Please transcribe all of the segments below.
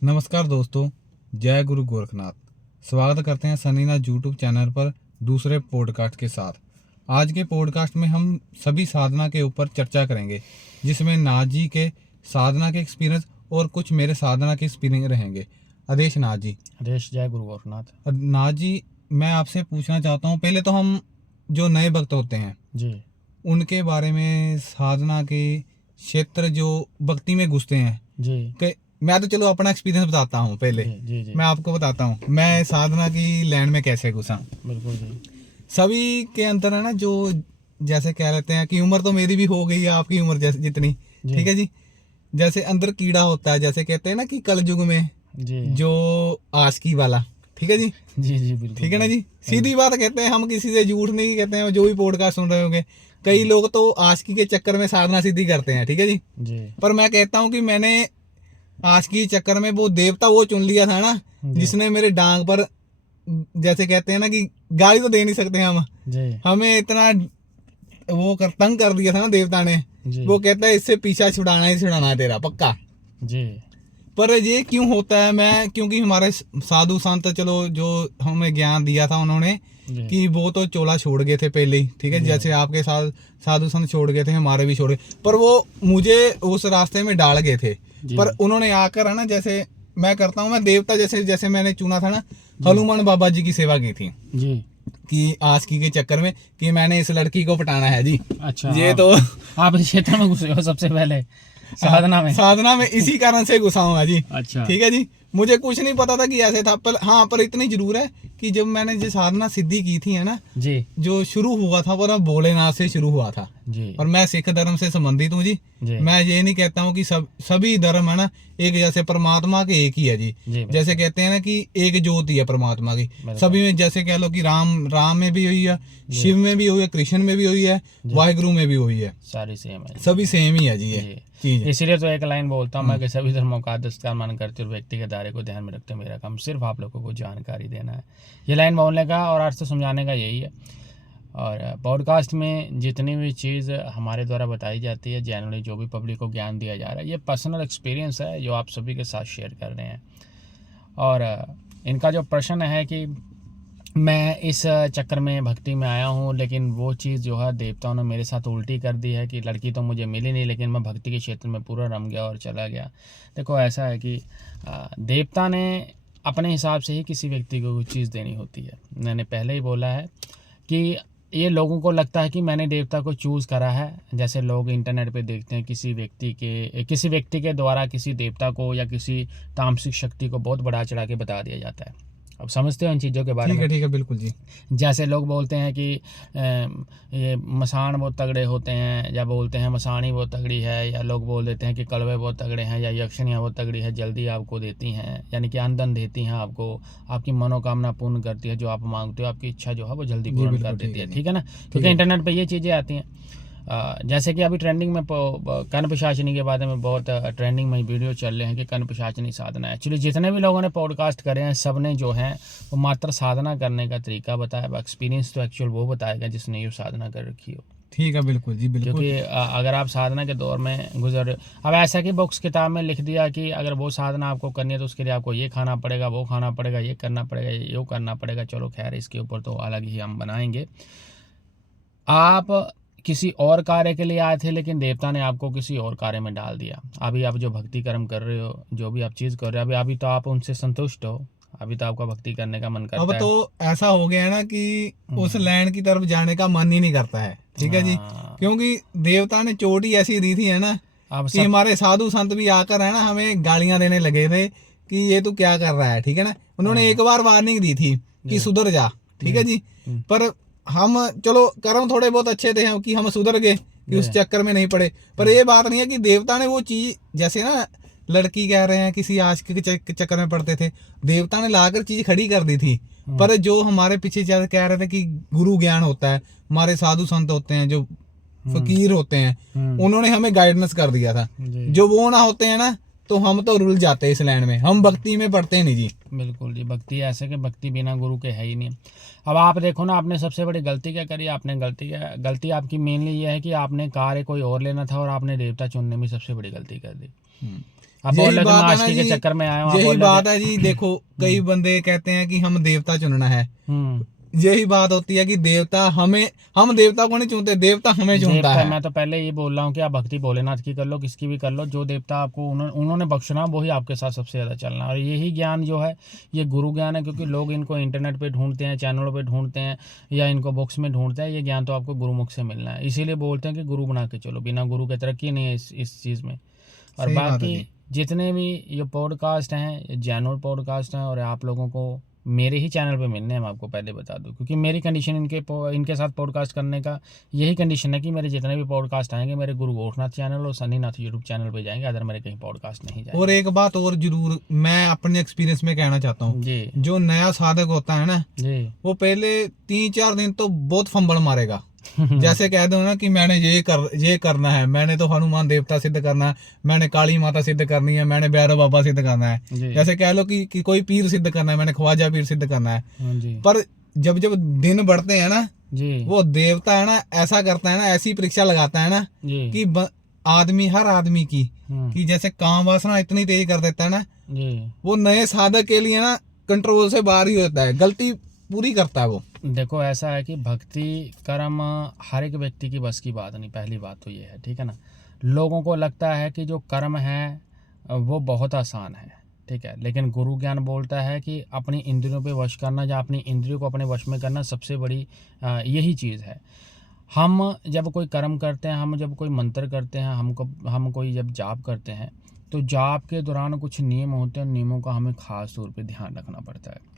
नमस्कार दोस्तों, जय गुरु गोरखनाथ। स्वागत करते हैं सनीनाथ यूट्यूब चैनल पर दूसरे पॉडकास्ट के साथ। आज के पॉडकास्ट में हम सभी साधना के ऊपर चर्चा करेंगे, जिसमें नाथ जी के साधना के एक्सपीरियंस और कुछ मेरे साधना के एक्सपीरियंस रहेंगे। आदेश नाथ जी। आदेश, जय गुरु गोरखनाथ। नाथ जी, मैं आपसे पूछना चाहता हूँ, पहले तो हम जो नए भक्त होते हैं जी, उनके बारे में, साधना के क्षेत्र जो भक्ति में घुसते हैं जी कि मैं तो चलो अपना एक्सपीरियंस बताता हूँ। पहले जी जी जी मैं आपको बताता हूँ मैं साधना की लैंड में कैसे घुसा। बिल्कुल जी। सभी के अंदर है ना, जो जैसे कह लेते हैं कि उम्र तो मेरी भी हो गई है आपकी उम्र जैसे जितनी, जी ठीक है जी। जैसे अंदर कीड़ा होता है, जैसे कहते हैं ना कि कलयुग में जी जो आशिकी वाला, ठीक है जी। जी जी बिल्कुल ठीक है ना जी। जी, सीधी बात कहते हैं, हम किसी से झूठ नहीं कहते हैं। जो भी पॉडकास्ट सुन रहे होंगे, कई लोग तो आशिकी के चक्कर में साधना सिद्धि करते हैं, ठीक है जी। जी पर मैं कहता हूँ कि मैंने आशिकी चक्कर में वो देवता वो चुन लिया था ना, जी जिसने मेरे डांग पर, जैसे कहते हैं ना कि गाली तो दे नहीं सकते हम, जी हमें इतना वो कर तंग कर दिया था ना देवता ने। जी वो कहता है इससे पीछा छुड़ाना ही छुड़ाना है तेरा पक्का। जी पर ये क्यों होता है, मैं क्योंकि हमारे साधु संत, चलो जो हमें ज्ञान दिया था उन्होंने, जी कि वो तो चोला छोड़ गए थे पहले ही, ठीक है। जी जैसे आपके साथ साधु संत छोड़ गए थे, हमारे भी छोड़ गए, पर वो मुझे उस रास्ते में डाल गए थे। जी पर उन्होंने आकर है ना, जैसे मैं करता हूँ, मैं देवता जैसे जैसे मैंने चुना था ना, हनुमान बाबा जी की सेवा की थी जी। कि आशिकी के चक्कर में कि मैंने इस लड़की को पटाना है जी। अच्छा, ये तो आप इस क्षेत्र में घुसे हो सबसे पहले साधना में। साधना में इसी कारण से घुसा हूँ जी। अच्छा। ठीक है जी, मुझे कुछ नहीं पता था कि ऐसे था। पर हाँ, पर इतनी जरूर है कि जब मैंने जो साधना सिद्धि की थी है ना, जी जो शुरू हुआ था वो ना भोलेनाथ से शुरू हुआ था। जी और मैं सिख धर्म से संबंधित हूँ जी। जी मैं ये नहीं कहता हूँ कि सभी धर्म है ना एक जैसे, परमात्मा के एक ही है जी। जी जैसे कहते हैं ना कि एक ज्योति है परमात्मा की सभी में। जैसे कह लो कि राम में भी हुई है, शिव में भी हुई है, कृष्ण में भी हुई है, वाहिगुरु में भी हुई है, सारी सेम है। सभी सेम ही है जी ये चीज। इसीलिए तो एक लाइन बोलता हूँ मैं कि सभी धर्मों का आदर सत्कार मान करते और व्यक्ति के दायरे को ध्यान में रखते मेरा काम सिर्फ आप लोगों को जानकारी देना है। ये लाइन बोलने का और अर्थ समझाने का यही है। और पॉडकास्ट में जितनी भी चीज़ हमारे द्वारा बताई जाती है, जनरली जो भी पब्लिक को ज्ञान दिया जा रहा है, ये पर्सनल एक्सपीरियंस है जो आप सभी के साथ शेयर कर रहे हैं। और इनका जो प्रश्न है कि मैं इस चक्कर में भक्ति में आया हूँ, लेकिन वो चीज़ जो है देवताओं ने मेरे साथ उल्टी कर दी है कि लड़की तो मुझे मिली नहीं, लेकिन मैं भक्ति के क्षेत्र में पूरा रम गया और चला गया। देखो ऐसा है कि देवता ने अपने हिसाब से ही किसी व्यक्ति को कुछ चीज़ देनी होती है। मैंने पहले ही बोला है कि ये लोगों को लगता है कि मैंने देवता को चूज़ करा है। जैसे लोग इंटरनेट पे देखते हैं किसी व्यक्ति के द्वारा किसी देवता को या किसी तामसिक शक्ति को बहुत बढ़ा चढ़ा के बता दिया जाता है। अब समझते हो इन चीज़ों के बारे में? ठीक है बिल्कुल जी। जैसे लोग बोलते हैं कि ये मसान बहुत तगड़े होते हैं, या बोलते हैं मसानी बहुत तगड़ी है, या लोग बोल देते हैं कि कलवे बहुत तगड़े हैं, या यक्षिणियाँ बहुत तगड़ी है, जल्दी आपको देती हैं, यानी कि आमदन देती हैं आपको, आपकी मनोकामना पूर्ण करती है, जो आप मांगते हो आपकी इच्छा जो है वो जल्दी पूर्ण कर देती है। ठीक है ना, क्योंकि इंटरनेट पर ये चीज़ें आती हैं। जैसे कि अभी ट्रेंडिंग में कर्ण पिशाचिनी के बारे में बहुत ट्रेंडिंग में वीडियो चल रहे हैं कि कर्ण पिशाचिनी साधना है। एक्चुअली जितने भी लोगों ने पॉडकास्ट करे हैं सब ने जो है वो मात्र साधना करने का तरीका बताया, एक्सपीरियंस तो एक्चुअल वो बताएगा जिसने ये साधना कर रखी हो। ठीक है बिल्कुल जी, बिल्कुल। क्योंकि अगर आप साधना के दौर में गुजर, अब ऐसा कि बुक्स किताब में लिख दिया कि अगर वो साधना आपको करनी है तो उसके लिए आपको ये खाना पड़ेगा, वो खाना पड़ेगा, ये करना पड़ेगा, ये करना पड़ेगा। चलो खैर, इसके ऊपर तो अलग ही हम बनाएंगे। आप किसी और कार्य के लिए आए थे, लेकिन देवता ने आपको किसी और कार्य में डाल दिया। अभी आप जो भक्ति कर्म कर रहे हो, जो भी आप चीज़ कर रहे हो, अभी तो आप उनसे संतुष्ट हो, अभी तो आपका भक्ति करने का मन करता अब है। तो ऐसा हो गया है ना कि उस लैंड की तरफ जाने का मन ही नहीं करता है, ठीक है जी। क्योंकि देवता ने चोट ही ऐसी दी थी है ना कि हमारे साधु संत भी आकर है ना हमें गालियां देने लगे थे कि ये तू क्या कर रहा है, ठीक है ना। उन्होंने एक बार वार्निंग दी थी कि सुधर जा, ठीक है जी। पर हम चलो कर्म थोड़े बहुत अच्छे थे कि हम सुधर गए, कि उस चक्कर में नहीं पड़े। पर ये बात नहीं है कि देवता ने वो चीज, जैसे ना लड़की कह रहे हैं किसी आशिक के चक्कर में पड़ते थे, देवता ने लाकर चीज खड़ी कर दी थी। पर जो हमारे पीछे कह रहे थे कि गुरु ज्ञान होता है, हमारे साधु संत होते हैं, जो फकीर होते हैं, उन्होंने हमें गाइडेंस कर दिया था। जो वो ना होते हैं ना तो हम तो रुल जाते हैं इस लाइन में, हम भक्ति में पढ़ते नहीं जी। बिल्कुल जी, भक्ति ऐसे कि भक्ति बिना गुरु के है ही नहीं। अब आप देखो ना, आपने सबसे बड़ी गलती क्या करी? आपने गलती आपकी मेनली ये है कि आपने कार्य कोई और लेना था और आपने देवता चुनने में सबसे बड़ी गलती कर दी। आप बोल यही रहे हो कि बात मैं है ना आशिकी के जी, चक्कर में आया हूँ, आप यही बोल रहे बात थे। है जी। देखो कई बंदे कहते हैं कि हम देवता चुनना है, हम्म। यही बात होती है कि देवता हमें, हम देवता को नहीं चुनते, देवता हमें चुनता देवता, है। मैं तो पहले ये बोल रहा हूँ कि आप भक्ति भोलेनाथ की कर लो, किसकी भी कर लो, जो देवता आपको उन्होंने बख्शना वही आपके साथ सबसे ज़्यादा चलना। और यही ज्ञान जो है ये गुरु ज्ञान है, क्योंकि लोग इनको इंटरनेट पे ढूंढते हैं, चैनलों पे ढूंढते हैं, या इनको बुक्स में ढूंढते हैं। ये ज्ञान तो आपको गुरुमुख से मिलना है, इसीलिए बोलते हैं कि गुरु बना के चलो, बिना गुरु के तरक्की नहीं है इस चीज़ में। और सही बात है बाकी जी। जितने भी ये पॉडकास्ट हैं, ये जैनुअल पॉडकास्ट हैं, और आप लोगों को मेरे ही चैनल पे मिलने हैं, मैं आपको पहले बता दूं, क्योंकि मेरी कंडीशन इनके साथ पॉडकास्ट करने का यही कंडीशन है कि मेरे जितने भी पॉडकास्ट आएंगे मेरे गुरु गोरखनाथ चैनल और सन्नीनाथ यूट्यूब चैनल पे जाएंगे, अदर मेरे कहीं पॉडकास्ट नहीं और जाएंगे। एक बात और जरूर मैं अपने एक्सपीरियंस में कहना चाहता हूँ, जी जो नया साधक होता है ना, जी। वो पहले 3-4 दिन तो बहुत फंबल मारेगा। जैसे कह दो ना कि मैंने ये करना है, मैंने तो हनुमान देवता सिद्ध करना है, मैंने काली माता सिद्ध करनी है, मैंने भैरव बाबा सिद्ध करना है। जी जैसे कह लो कि कोई पीर सिद्ध करना है, मैंने ख्वाजा पीर सिद्ध करना है। हाँ जी पर जब जब दिन बढ़ते हैं ना, जी वो देवता है ना ऐसा करता है ना, ऐसी परीक्षा लगाता है ना जी कि हर आदमी की कि जैसे काम वासना इतनी तेज कर देता है ना, जी। वो नए साधक के लिए ना कंट्रोल से बाहर ही होता है, गलती पूरी करता है वो। देखो ऐसा है कि भक्ति कर्म हर एक व्यक्ति की बस की बात नहीं, पहली बात तो ये है, ठीक है ना। लोगों को लगता है कि जो कर्म है वो बहुत आसान है, ठीक है, लेकिन गुरु ज्ञान बोलता है कि अपनी इंद्रियों पे वश करना, या अपनी इंद्रियों को अपने वश में करना सबसे बड़ी यही चीज़ है। हम जब कोई कर्म करते हैं, हम जब कोई मंत्र करते हैं, हम कोई जब जाप करते हैं, तो जाप के दौरान कुछ नियम होते हैं, नियमों का हमें ख़ास तौर पे ध्यान रखना पड़ता है।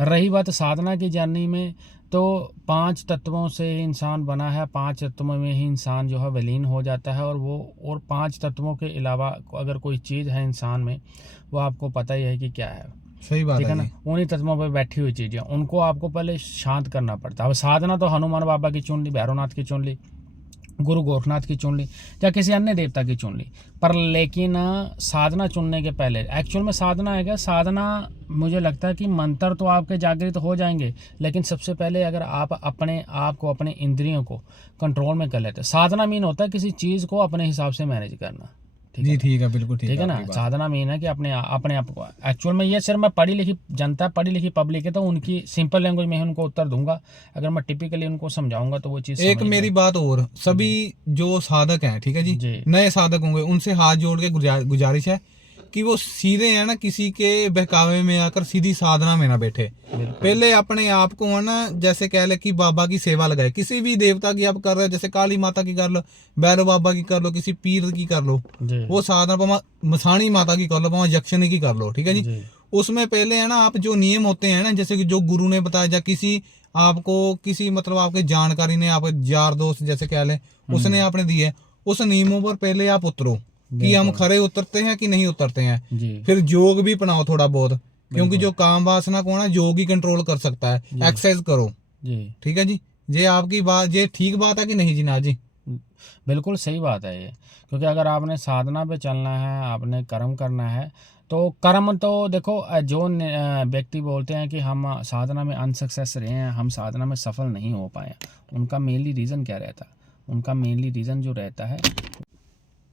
रही बात साधना की जर्नी में, तो 5 तत्वों से ही इंसान बना है, 5 तत्वों में ही इंसान जो है विलीन हो जाता है, और 5 तत्वों के अलावा अगर कोई चीज़ है इंसान में, वो आपको पता ही है कि क्या है। सही बात ठीक है है ना, जी। उन्हीं तत्वों पर बैठी हुई चीज़ें, उनको आपको पहले शांत करना पड़ता है। अब साधना तो हनुमान बाबा की चुन ली, भैरवनाथ की चुन ली, गुरु गोरखनाथ की चुन ली, या किसी अन्य देवता की चुन ली, पर लेकिन साधना चुनने के पहले एक्चुअल में साधना है क्या, साधना मुझे लगता है कि मंत्र तो आपके जागृत हो जाएंगे, लेकिन सबसे पहले अगर आप अपने आप को, अपने इंद्रियों को कंट्रोल में कर लेते, साधना मीन होता है किसी चीज़ को अपने हिसाब से मैनेज करना, ठीक है जी ना? ठीक है, बिल्कुल ठीक ठीक है है ना, आपकी बात। साधना मीन है कि अपने आप को, एक्चुअल में ये सिर्फ मैं पढ़ी लिखी जनता, पढ़ी लिखी पब्लिक है, तो उनकी सिंपल लैंग्वेज में ही उनको उत्तर दूंगा। अगर मैं टिपिकली उनको समझाऊंगा तो वो चीज़ एक समझ मेरी में। बात और, सभी जो साधक हैं, ठीक है जी, जी नए साधक होंगे, उनसे हाथ जोड़ के गुजारिश है कि वो सीधे है ना किसी के बहकावे में आकर सीधी साधना में ना बैठे। बिल्कुल। पहले अपने आप को है ना, जैसे कह ले कि बाबा की सेवा लगाए, किसी भी देवता की आप कर रहे हो, जैसे काली माता की कर लो, भैरव बाबा की कर लो, किसी पीर की कर लो, जी वो साधना पावा मसाणी माता की कर लो, पावा यक्षिणी की कर लो, ठीक है जी। जी उसमें पहले है ना आप जो नियम होते हैं ना, जैसे कि जो गुरु ने बताया, या किसी आपको किसी मतलब आपके जानकारी ने, आप यार दोस्त जैसे कह ले, उसने आपने दिए, उस नियमों पर पहले आप उतरो कि हम बिल्कुल। खरे उतरते हैं कि नहीं उतरते हैं। जी फिर योग भी अपनाओ थोड़ा बहुत, क्योंकि बिल्कुल। जो काम वासना को ना योग ही कंट्रोल कर सकता है। जी एक्सरसाइज करो, जी ठीक है जी। ये आपकी बात, ये ठीक बात है कि नहीं जी? ना जी, बिल्कुल सही बात है ये, क्योंकि अगर आपने साधना पे चलना है, आपने कर्म करना है, तो कर्म तो देखो, जो व्यक्ति बोलते हैं कि हम साधना में अनसक्सेस रहे हैं, हम साधना में सफल नहीं हो पाए, उनका मेनली रीज़न क्या रहता है? उनका मेनली रीज़न जो रहता है,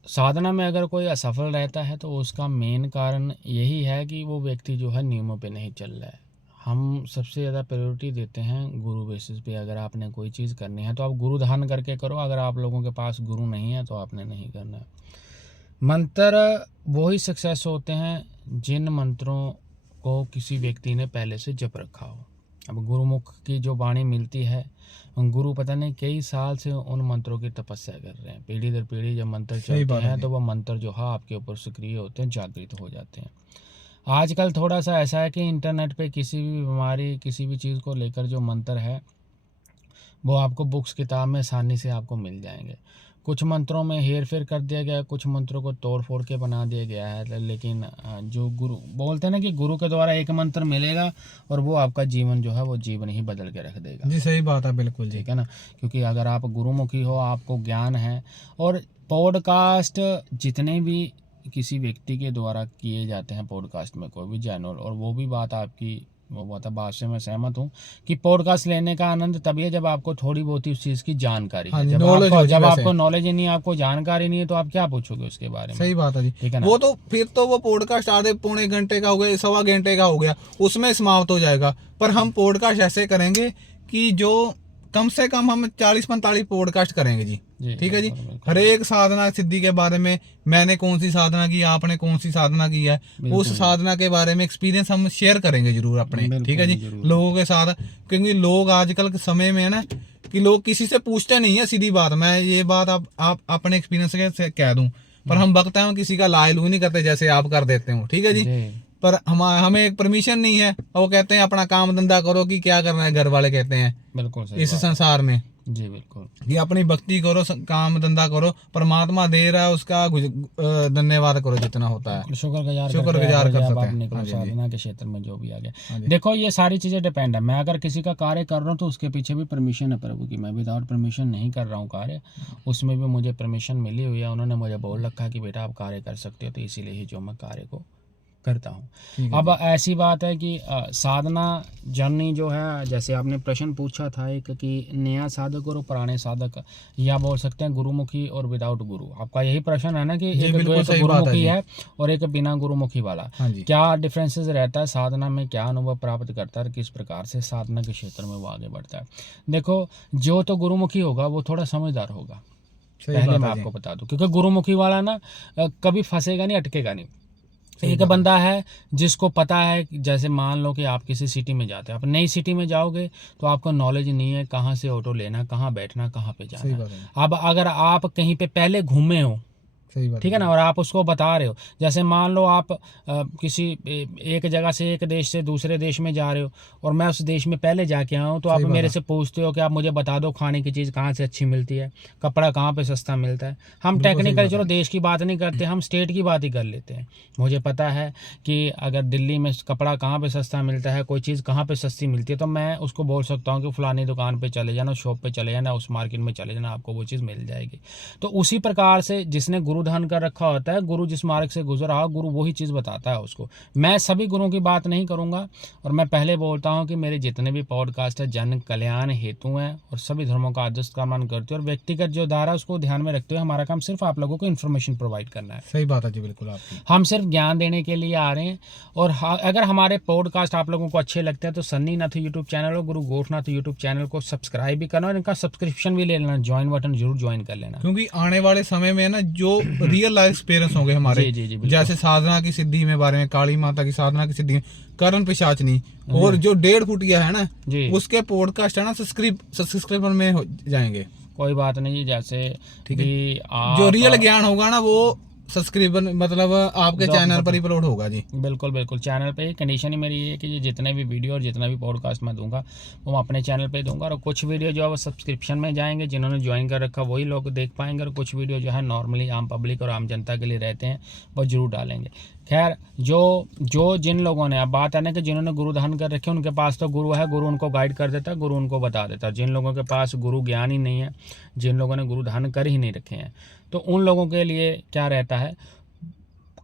साधना में अगर कोई असफल रहता है तो उसका मेन कारण यही है कि वो व्यक्ति जो है नियमों पे नहीं चल रहा है। हम सबसे ज़्यादा प्रायोरिटी देते हैं गुरु बेसिस पे। अगर आपने कोई चीज़ करनी है तो आप गुरु धारण करके करो, अगर आप लोगों के पास गुरु नहीं है तो आपने नहीं करना है। मंत्र वही सक्सेस होते हैं जिन मंत्रों को किसी व्यक्ति ने पहले से जप रखा हो। अब गुरुमुख की जो वाणी मिलती है, गुरु पता नहीं कई साल से उन मंत्रों की तपस्या कर रहे हैं, पीढ़ी दर पीढ़ी जब मंत्र सही चलते बात है हैं जी। तो वह मंत्र जो है आपके ऊपर सक्रिय होते हैं, जागृत हो जाते हैं। आजकल थोड़ा सा ऐसा है कि इंटरनेट पे किसी भी बीमारी, किसी भी चीज़ को लेकर जो मंत्र है वो आपको बुक्स किताब में आसानी से आपको मिल जाएंगे। कुछ मंत्रों में हेर फेर कर दिया गया है, कुछ मंत्रों को तोड़ फोड़ के बना दिया गया है, लेकिन जो गुरु बोलते हैं ना कि गुरु के द्वारा एक मंत्र मिलेगा और वो आपका जीवन जो है वो जीवन ही बदल के रख देगा। जी सही बात है, बिल्कुल जी। ठीक है ना, क्योंकि अगर आप गुरुमुखी हो, आपको ज्ञान है, और पॉडकास्ट जितने भी किसी व्यक्ति के द्वारा किए जाते हैं पॉडकास्ट में, कोई भी चैनल, और वो भी बात आपकी वो बहुत बात से मैं सहमत हूँ कि पॉडकास्ट लेने का आनंद तभी है जब आपको थोड़ी बहुत ही उस चीज़ की जानकारी है। जब आपको नॉलेज ही नहीं है, आपको जानकारी नहीं है, तो आप क्या पूछोगे उसके बारे में। सही बात है जी। ठीक है ना। वो तो फिर तो वो पॉडकास्ट आधे पौने घंटे का हो गया, 1.25 घंटे का हो गया, उसमें समाप्त हो जाएगा। पर हम पॉडकास्ट ऐसे करेंगे कि जो कम से कम हम 40-45 पॉडकास्ट करेंगे जी। ठीक है जी। हर एक साधना सिद्धि के बारे में, मैंने कौन सी साधना की, आपने कौन सी साधना की है, उस साधना के बारे में एक्सपीरियंस हम शेयर करेंगे जरूर अपने। ठीक है जी, लोगों के साथ। क्योंकि लोग आजकल के समय में है ना कि लोग किसी से पूछते नहीं है, सीधी बात। मैं ये बात आप अपने एक्सपीरियंस से कह दूं, पर हम बकता हूँ किसी का लाइलू नहीं करते जैसे आप कर देते हो। ठीक है जी। पर हमें एक परमिशन नहीं है, और वो कहते हैं अपना काम धंधा करो, कि क्या करना है, घर वाले कहते हैं। बिल्कुल सही इस संसार में जी बिल्कुल, कि अपनी भक्ति करो, काम धंधा करो, परमात्मा दे रहा है उसका धन्यवाद करो जितना होता है, शुक्रगुजार कर सकते हैं। साधना के क्षेत्र में जो भी आ गया, देखो ये सारी चीजें डिपेंड है। मैं अगर किसी का कार्य कर रहा हूँ तो उसके पीछे भी परमिशन है प्रभु की। मैं विदाउट परमिशन नहीं कर रहा हूँ कार्य, उसमें भी मुझे परमिशन मिली हुई है। उन्होंने मुझे बोल रखा है कि बेटा आप कार्य कर सकते हो, तो इसीलिए ही जो मैं कार्य को करता हूँ। अब ऐसी बात है कि साधना जर्नी जो है, जैसे आपने प्रश्न पूछा था एक कि नया साधक और पुराने साधक, या बोल सकते हैं गुरुमुखी और विदाउट गुरु। आपका यही प्रश्न है ना कि एक गुरुमुखी है और एक बिना गुरुमुखी वाला, क्या डिफरेंसेस रहता है साधना में, क्या अनुभव प्राप्त करता है, किस प्रकार से साधना के क्षेत्र में वो आगे बढ़ता है। देखो, जो तो गुरुमुखी होगा वो थोड़ा समझदार होगा, पहले मैं आपको बता दूं, क्योंकि गुरुमुखी वाला ना कभी फंसेगा नहीं, अटकेगा नहीं। एक बंदा है जिसको पता है, जैसे मान लो कि आप किसी सिटी में जाते हैं, आप नई सिटी में जाओगे तो आपको नॉलेज नहीं है कहाँ से ऑटो लेना, कहाँ बैठना, कहाँ पे जाना। अब अगर आप कहीं पे पहले घूमे हो, ठीक है ना, और आप उसको बता रहे हो, जैसे मान लो आप किसी एक जगह से, एक देश से दूसरे देश में जा रहे हो, और मैं उस देश में पहले जाके आया हूँ, तो आप मेरे से पूछते हो कि आप मुझे बता दो खाने की चीज़ कहाँ से अच्छी मिलती है, कपड़ा कहाँ पे सस्ता मिलता है। हम टेक्निकल चलो देश की बात नहीं करते, हम स्टेट की बात ही कर लेते हैं। मुझे पता है कि अगर दिल्ली में कपड़ा कहाँ पर सस्ता मिलता है, कोई चीज़ कहाँ पर सस्ती मिलती है, तो मैं उसको बोल सकता हूँ कि फलानी दुकान पर चले जाना, शॉप पर चले जाना, उस मार्केट में चले जाना, आपको वो चीज़ मिल जाएगी। तो उसी प्रकार से जिसने गुरु धन कर रखा होता है, गुरु जिस मार्ग से गुजरा, गुरु वही चीज़ बताता है उसको। मैं सभी गुरुओं की बात नहीं करूंगा, और मैं पहले बोलता हूं कि मेरे जितने भी पॉडकास्ट है जन कल्याण हेतु हैं, और सभी धर्मों का आदर्श का मान करते हैं, और व्यक्तिगत जो धारा उसको ध्यान में रखते हुए हमारा काम सिर्फ आप लोगों को इन्फॉर्मेशन प्रोवाइड करना है। सही बात है जी, बिल्कुल आपकी। हम सिर्फ ज्ञान देने के लिए आ रहे हैं। और अगर हमारे पॉडकास्ट आप लोगों को अच्छे लगते हैं तो सन्नी नाथ यूट्यूब चैनल और गुरु गोरखनाथ यूट्यूब चैनल को सब्सक्राइब भी करना, और इनका सब्सक्रिप्शन भी ले लेना, ज्वाइन बटन जरूर ज्वाइन कर लेना, क्योंकि आने वाले समय में ना जो रियल लाइफ एक्सपीरियंस होंगे हमारे, जैसे साधना की सिद्धि में बारे में, काली माता की साधना की सिद्धि में, करण पिशाचनी, और जो 1.5 फुटिया है ना, उसके पॉडकास्ट है ना सब्सक्रिप्शन में हो जाएंगे। कोई बात नहीं, जैसे ठीक है, जो रियल ज्ञान होगा ना वो सब्सक्रिप्शन मतलब आपके चैनल पर ही अपलोड होगा जी। बिल्कुल बिल्कुल, चैनल पे ही। कंडीशन ही मेरी ये है कि ये जितने भी वीडियो और जितना भी पॉडकास्ट मैं दूंगा वो मैं अपने चैनल पे दूंगा, और कुछ वीडियो जो है वो सब्सक्रिप्शन में जाएंगे, जिन्होंने ज्वाइन कर रखा वही लोग देख पाएंगे, और कुछ वीडियो जो है नॉर्मली आम पब्लिक और आम जनता के लिए रहते हैं, वो जरूर डालेंगे। खैर, जो जिन लोगों ने, अब बात है ना कि जिन्होंने गुरु धारण कर रखे उनके पास तो गुरु है, गुरु उनको गाइड कर देता है, गुरु उनको बता देता है। जिन लोगों के पास गुरु ज्ञान ही नहीं है, जिन लोगों ने गुरु धारण कर ही नहीं रखे हैं, तो उन लोगों के लिए क्या रहता है,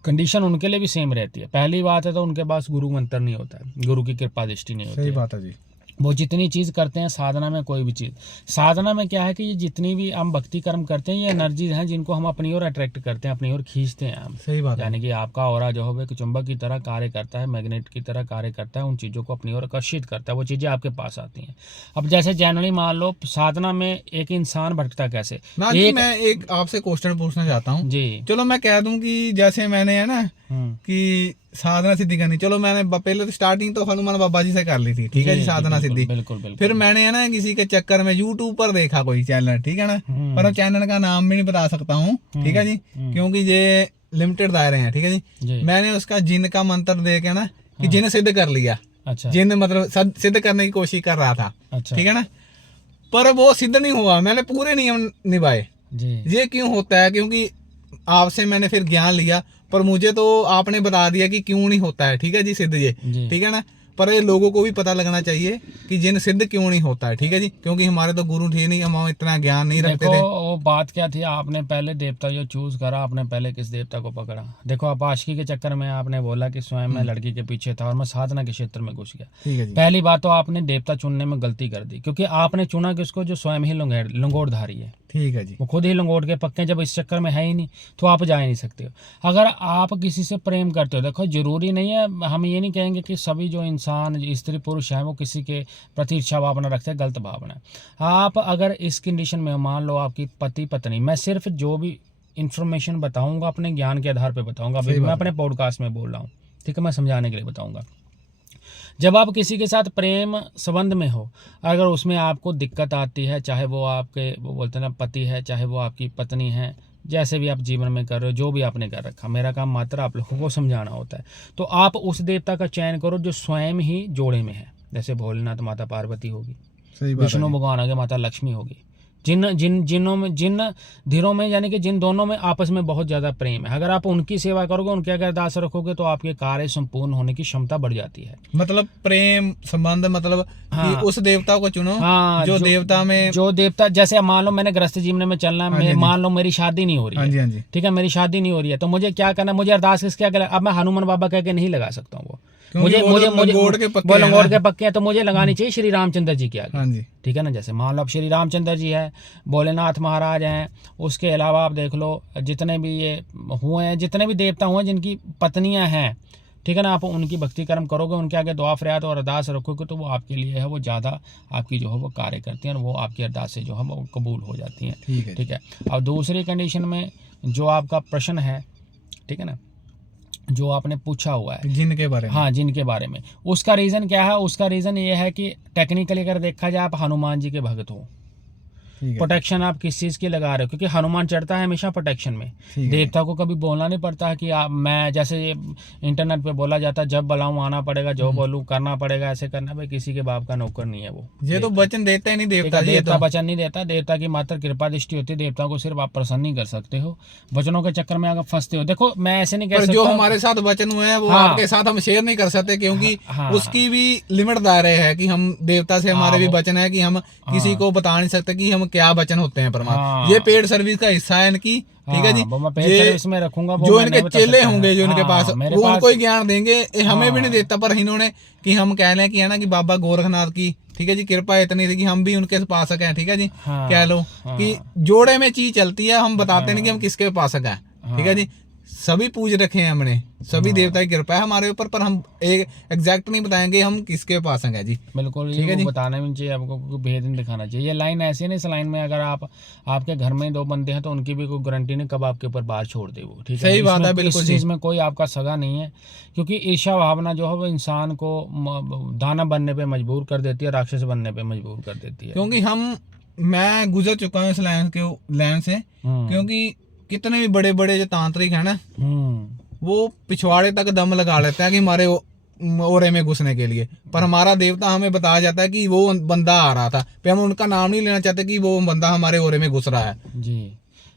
कंडीशन उनके लिए भी सेम रहती है। पहली बात है तो उनके पास गुरु मंत्र नहीं होता है, गुरु की कृपा दृष्टि नहीं होती। सही बात है जी। वो जितनी चीज़ करते हैं साधना में, कोई भी चीज़ साधना में क्या है कि ये जितनी भी हम भक्ति कर्म करते हैं, ये एनर्जीज हैं जिनको हम अपनी ओर अट्रैक्ट करते हैं, अपनी ओर खींचते हैं हम। सही बात है। यानी कि आपका ऑरा जो है चुंबक की तरह कार्य करता है, मैग्नेट की तरह कार्य करता है, उन चीज़ों को अपनी ओर आकर्षित करता है, वो चीज़ें आपके पास आती हैं। अब जैसे जनरली मान लो साधना में एक इंसान भटकता कैसे। मैं एक आपसे क्वेश्चन पूछना चाहता हूँ जी। चलो मैं कह दूं कि जैसे मैंने है ना कि साधना सिद्धि करनी, चलो मैंने पहले तो स्टार्टिंग तो हनुमान बाबा जी से कर ली थी, ठीक है जी, साधना सिद्धि। फिर मैंने है ना किसी के चक्कर में यूट्यूब पर देखा कोई चैनल, ठीक है ना, पर चैनल का नाम भी नहीं बता सकता हूँ, ठीक है जी, क्योंकि ये लिमिटेड दायरे हैं, ठीक है जी। मैंने उसका जिन का मंत्र दे के ना कि जिन सिद्ध कर लिया। अच्छा। जिन मतलब सिद्ध करने की कोशिश कर रहा था। अच्छा। ठीक है ना, पर वो सिद्ध नहीं हुआ, मैंने पूरे नियम निभाए। ये क्यों होता है, क्योंकि आपसे मैंने फिर ज्ञान लिया, पर मुझे तो आपने बता दिया कि क्यों नहीं होता है, ठीक है जी, सिद्ध ये, ठीक है ना। पर ये लोगों को भी पता लगना चाहिए कि जिन सिद्ध क्यों नहीं होता है, ठीक है जी, क्योंकि हमारे तो गुरु थे नहीं, हम इतना ज्ञान नहीं रखते थे। वो तो बात क्या थी, आपने पहले देवता जो चूज करा, आपने पहले किस देवता को पकड़ा। देखो आप आशिकी के चक्कर में आपने बोला कि स्वयं मैं लड़की के पीछे था और मैं साधना के क्षेत्र में घुस गया। ठीक है जी। पहली बात तो आपने देवता चुनने में गलती कर दी, क्योंकि आपने चुना किसको, जो स्वयं ही लंगोटधारी है। ठीक है जी। वो खुद ही लंगोट के पक्के, जब इस चक्कर में है ही नहीं तो आप जा ही नहीं सकते हो। अगर आप किसी से प्रेम करते हो, देखो जरूरी नहीं है, हम ये नहीं कहेंगे कि सभी जो इंसान स्त्री पुरुष हैं वो किसी के प्रति इच्छा भावना रखते हैं, गलत भावना। आप अगर इस कंडीशन में, मान लो आपकी पति पत्नी, मैं सिर्फ जो भी इंफॉर्मेशन बताऊंगा अपने ज्ञान के आधार पर बताऊंगा, अभी मैं अपने पॉडकास्ट में बोल रहा हूँ, ठीक है, मैं समझाने के लिए बताऊंगा। जब आप किसी के साथ प्रेम संबंध में हो, अगर उसमें आपको दिक्कत आती है, चाहे वो आपके वो बोलते हैं ना पति है, चाहे वो आपकी पत्नी है, जैसे भी आप जीवन में कर रहे हो, जो भी आपने कर रखा, मेरा काम मात्र आप लोगों को समझाना होता है। तो आप उस देवता का चयन करो जो स्वयं ही जोड़े में है। जैसे भोलेनाथ माता पार्वती होगी, विष्णु भगवान आगे माता लक्ष्मी होगी, जिन धीरों में यानी कि जिन दोनों में आपस में बहुत ज़्यादा प्रेम है, अगर आप उनकी सेवा करोगे, उनके अगर अरदास रखोगे, तो आपके कार्य संपूर्ण होने की क्षमता बढ़ जाती है। मतलब प्रेम संबंध, मतलब हाँ, कि उस देवता को चुनो। हाँ, जो देवता में, जो देवता, जैसे मान लो मैंने गृहस्थ जीवन में चलना है, मान लो मेरी शादी नहीं हो रही हाँ जी, हाँ जी, है, ठीक है, मेरी शादी नहीं हो रही है, तो मुझे क्या करना, मुझे अरदास किसके आगे, अब मैं हनुमान बाबा कह के नहीं लगा सकता हूँ, वो लंगोट के पक्के हैं, तो मुझे लगानी चाहिए श्री रामचंद्र जी के आगे। हाँ जी, ठीक है ना। जैसे मान लो अब श्री रामचंद्र जी है, भोलेनाथ महाराज हैं, उसके अलावा आप देख लो जितने भी ये हुए हैं, जितने भी देवता हुए हैं जिनकी पत्नियां हैं, ठीक है ना, आप उनकी भक्ति कर्म करोगे, उनके आगे दुआ फरियाद और अरदास रखोगे, तो वो आपके लिए है वो ज़्यादा आपकी जो है वो कार्य करती हैं और वो आपकी अरदास से जो है वो कबूल हो जाती हैं। ठीक है। अब दूसरी कंडीशन में जो आपका प्रश्न है, ठीक है ना, जो आपने पूछा हुआ है जिन के बारे में, हाँ, जिन के बारे में, उसका रीज़न क्या है? उसका रीज़न ये है कि टेक्निकली अगर देखा जाए, आप हनुमान जी के भक्त हो, प्रोटेक्शन आप किस चीज़ की लगा रहे हो, क्योंकि हनुमान चढ़ता है हमेशा प्रोटेक्शन में। देवता को कभी बोलना नहीं पड़ता है कि आप, मैं जैसे ये इंटरनेट पे बोला जाता है, जब बुलाऊं आना पड़ेगा, जो बोलूं करना पड़ेगा, ऐसे करना। भाई किसी के बाप का नौकर नहीं है वो, ये तो वचन देता ही नहीं देवता। देवता वचन नहीं देता, देवता की मात्र कृपा दृष्टि होती है। देवता को सिर्फ आप प्रसन्न नहीं कर सकते हो, वचनों के चक्कर में अगर फंसते हो। देखो मैं ऐसे नहीं कह सकता, जो हमारे साथ वचन हुए हैं वो आपके साथ हम शेयर नहीं कर सकते, क्योंकि उसकी भी लिमिट दायरे है कि हम देवता से हमारे भी वचन है कि हम किसी को बता नहीं सकते कि हम क्या वचन होते हैं परमात्मा। ये पेड सर्विस का हिस्सा है इनकी, ठीक है जी। ये इसमें रखूंगा, जो इनके चेले होंगे, जो इनके पास, वो उनको ही ज्ञान देंगे, हमें भी नहीं देता। पर इन्होंने कि हम कह लें कि है ना कि बाबा गोरखनाथ की, ठीक है जी, कृपा इतनी थी कि हम भी उनके पास सकें, ठीक है जी। कह लो कि जोड़े में चीज चलती है, हम बताते नहीं कि हम किसके पास सकें, ठीक है जी। सभी पूज रखे हैं हमने, सभी देवता की कृपा है हमारे ऊपर, पर हम एक एग्जैक्ट नहीं बताएंगे हम किसके पास हैं जी। बिल्कुल, ये बताना भी चाहिए आपको, कोई भेद नहीं दिखाना चाहिए। ये लाइन ऐसी है ना, इस लाइन में अगर आपके घर में 2 बंदे हैं तो उनकी भी कोई गारंटी नहीं कब आपके ऊपर बात छोड़ दे वो, ठीक है। सही बात है, बिल्कुल। इस चीज़ में कोई आपका सगा नहीं है, क्योंकि ईर्ष्या भावना जो है वो इंसान को दानव बनने पर मजबूर कर देती है, राक्षस बनने पर मजबूर कर देती है। क्योंकि मैं गुजर चुका हूँ इस लाइन से, क्योंकि कितने भी बड़े बड़े जो तांत्रिक है ना, वो पिछवाड़े तक दम लगा लेते हैं कि हमारे ओरे में घुसने के लिए, पर हमारा देवता हमें बताया जाता है कि वो बंदा आ रहा था, पे हम उनका नाम नहीं लेना चाहते कि वो बंदा हमारे ओरे में घुस रहा है जी।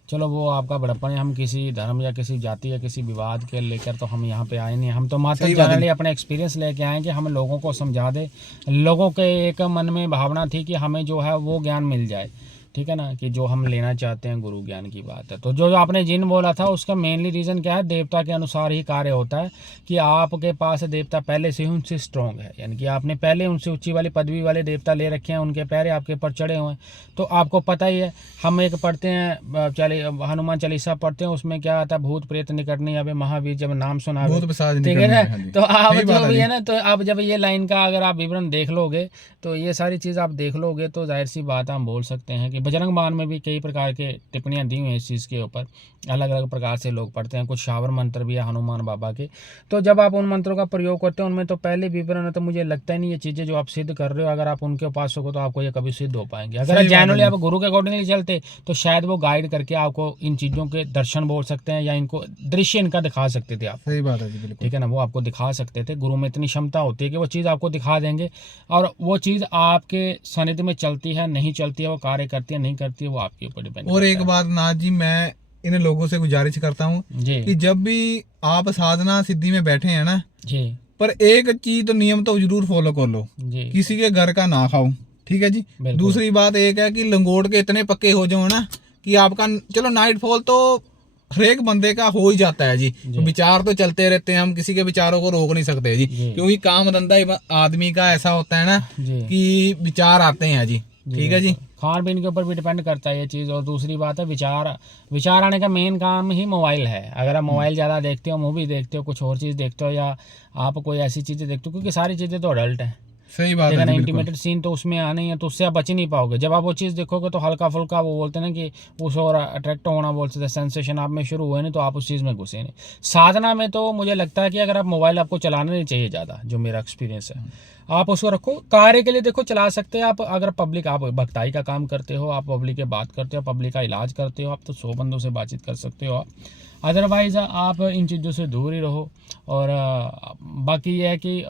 चलो वो आपका बड़प्पन है, हम किसी धर्म या किसी जाति या किसी विवाद के लेकर तो हम यहाँ पे आए नहीं, हम तो मात्र जनरली अपने एक्सपीरियंस लेके आए कि हम लोगों को समझा दे। लोगों के एक मन में भावना थी कि हमें जो है वो ज्ञान मिल जाए, ठीक है ना, कि जो हम लेना चाहते हैं गुरु ज्ञान की बात है। तो जो आपने जिन बोला था उसका मेनली रीज़न क्या है? देवता के अनुसार ही कार्य होता है, कि आपके पास देवता पहले से ही उनसे स्ट्रॉन्ग है, यानी कि आपने पहले उनसे ऊंची वाली पदवी वाले देवता ले रखे हैं, उनके पैरे आपके ऊपर चढ़े हुए हैं। तो आपको पता ही है, हम एक पढ़ते हैं हनुमान चालीसा पढ़ते हैं, उसमें क्या आता है? भूत प्रेत निकटनी अब महावीर जब नाम सुना, ठीक है ना। तो आप जो भी है ना, तो आप जब ये लाइन का अगर आप विवरण देख लोगे, तो ये सारी चीज़ आप देख लोगे, तो जाहिर सी बात हम बोल सकते हैं कि बजरंग बाण में भी कई प्रकार के टिप्पणियां दी हुई हैं इस चीज़ के ऊपर, अलग अलग प्रकार से लोग पढ़ते हैं। कुछ शावर मंत्र भी है हनुमान बाबा के, तो जब आप उन मंत्रों का प्रयोग करते हैं उनमें तो पहले विवरण है, तो मुझे लगता ही नहीं ये चीज़ें जो आप सिद्ध कर रहे हो, अगर आप उनके पास हो तो आपको ये कभी सिद्ध हो पाएंगे। अगर जनरली आप गुरु के अकॉर्डिंगली चलते तो शायद वो गाइड करके आपको इन चीज़ों के दर्शन बोल सकते हैं, या इनको दृश्य इनका दिखा सकते थे आप। सही बात है जी, बिल्कुल, ठीक है ना, वो आपको दिखा सकते थे। गुरु में इतनी क्षमता होती है कि वो चीज़ आपको दिखा देंगे, और वो चीज़ आपके सानिध्य में चलती है नहीं चलती है, वो कार्य करती है नहीं करती है, वो आपके ऊपर डिपेंड। और एक बात नाथ जी, मैं इन लोगों से गुजारिश करता हूँ कि जब भी आप साधना सिद्धि में बैठे हैं ना जी, पर एक चीज तो नियम तो जरूर फॉलो कर लो, किसी के घर का ना खाओ, ठीक है जी। दूसरी बात एक है कि लंगोट के इतने पक्के हो जाओ ना कि आपका चलो नाइटफॉल तो हर एक बंदे का हो ही जाता है जी, तो विचार तो चलते रहते हैं, हम किसी के विचारों को रोक नहीं सकते जी, क्योंकि काम धंधा आदमी का ऐसा होता है ना कि विचार आते हैं जी। ठीक है जी, खान पीन के ऊपर भी डिपेंड करता है ये चीज़। और दूसरी बात है विचार आने का मेन काम ही मोबाइल है। अगर आप मोबाइल ज़्यादा देखते हो, मूवी देखते हो, कुछ और चीज़ देखते हो, या आप कोई ऐसी चीज़ें देखते हो, क्योंकि सारी चीज़ें तो अडल्ट हैं। सही बात है, इंटीमेटेड सीन तो उसमें आने ही है, तो उससे आप बच नहीं पाओगे। जब आप वो चीज़ देखोगे तो हल्का फुल्का वो बोलते हैं ना कि उस और अट्रैक्ट होना बोलते हैं, सेंसेशन आप में शुरू हुए नहीं तो आप उस चीज़ में घुसे नहीं। साधना में तो मुझे लगता है कि अगर आप मोबाइल आपको चलाना नहीं चाहिए ज़्यादा, जो मेरा एक्सपीरियंस है, आप उसको रखो कार्य के लिए, देखो चला सकते हैं आप। अगर पब्लिक, आप भक्ताई का काम करते हो, आप पब्लिक के बात करते हो, पब्लिक का इलाज करते हो, आप तो 100 बंदों से बातचीत कर सकते हो आप। अदरवाइज़ आप इन चीज़ों से दूर ही रहो। और बाकी ये है कि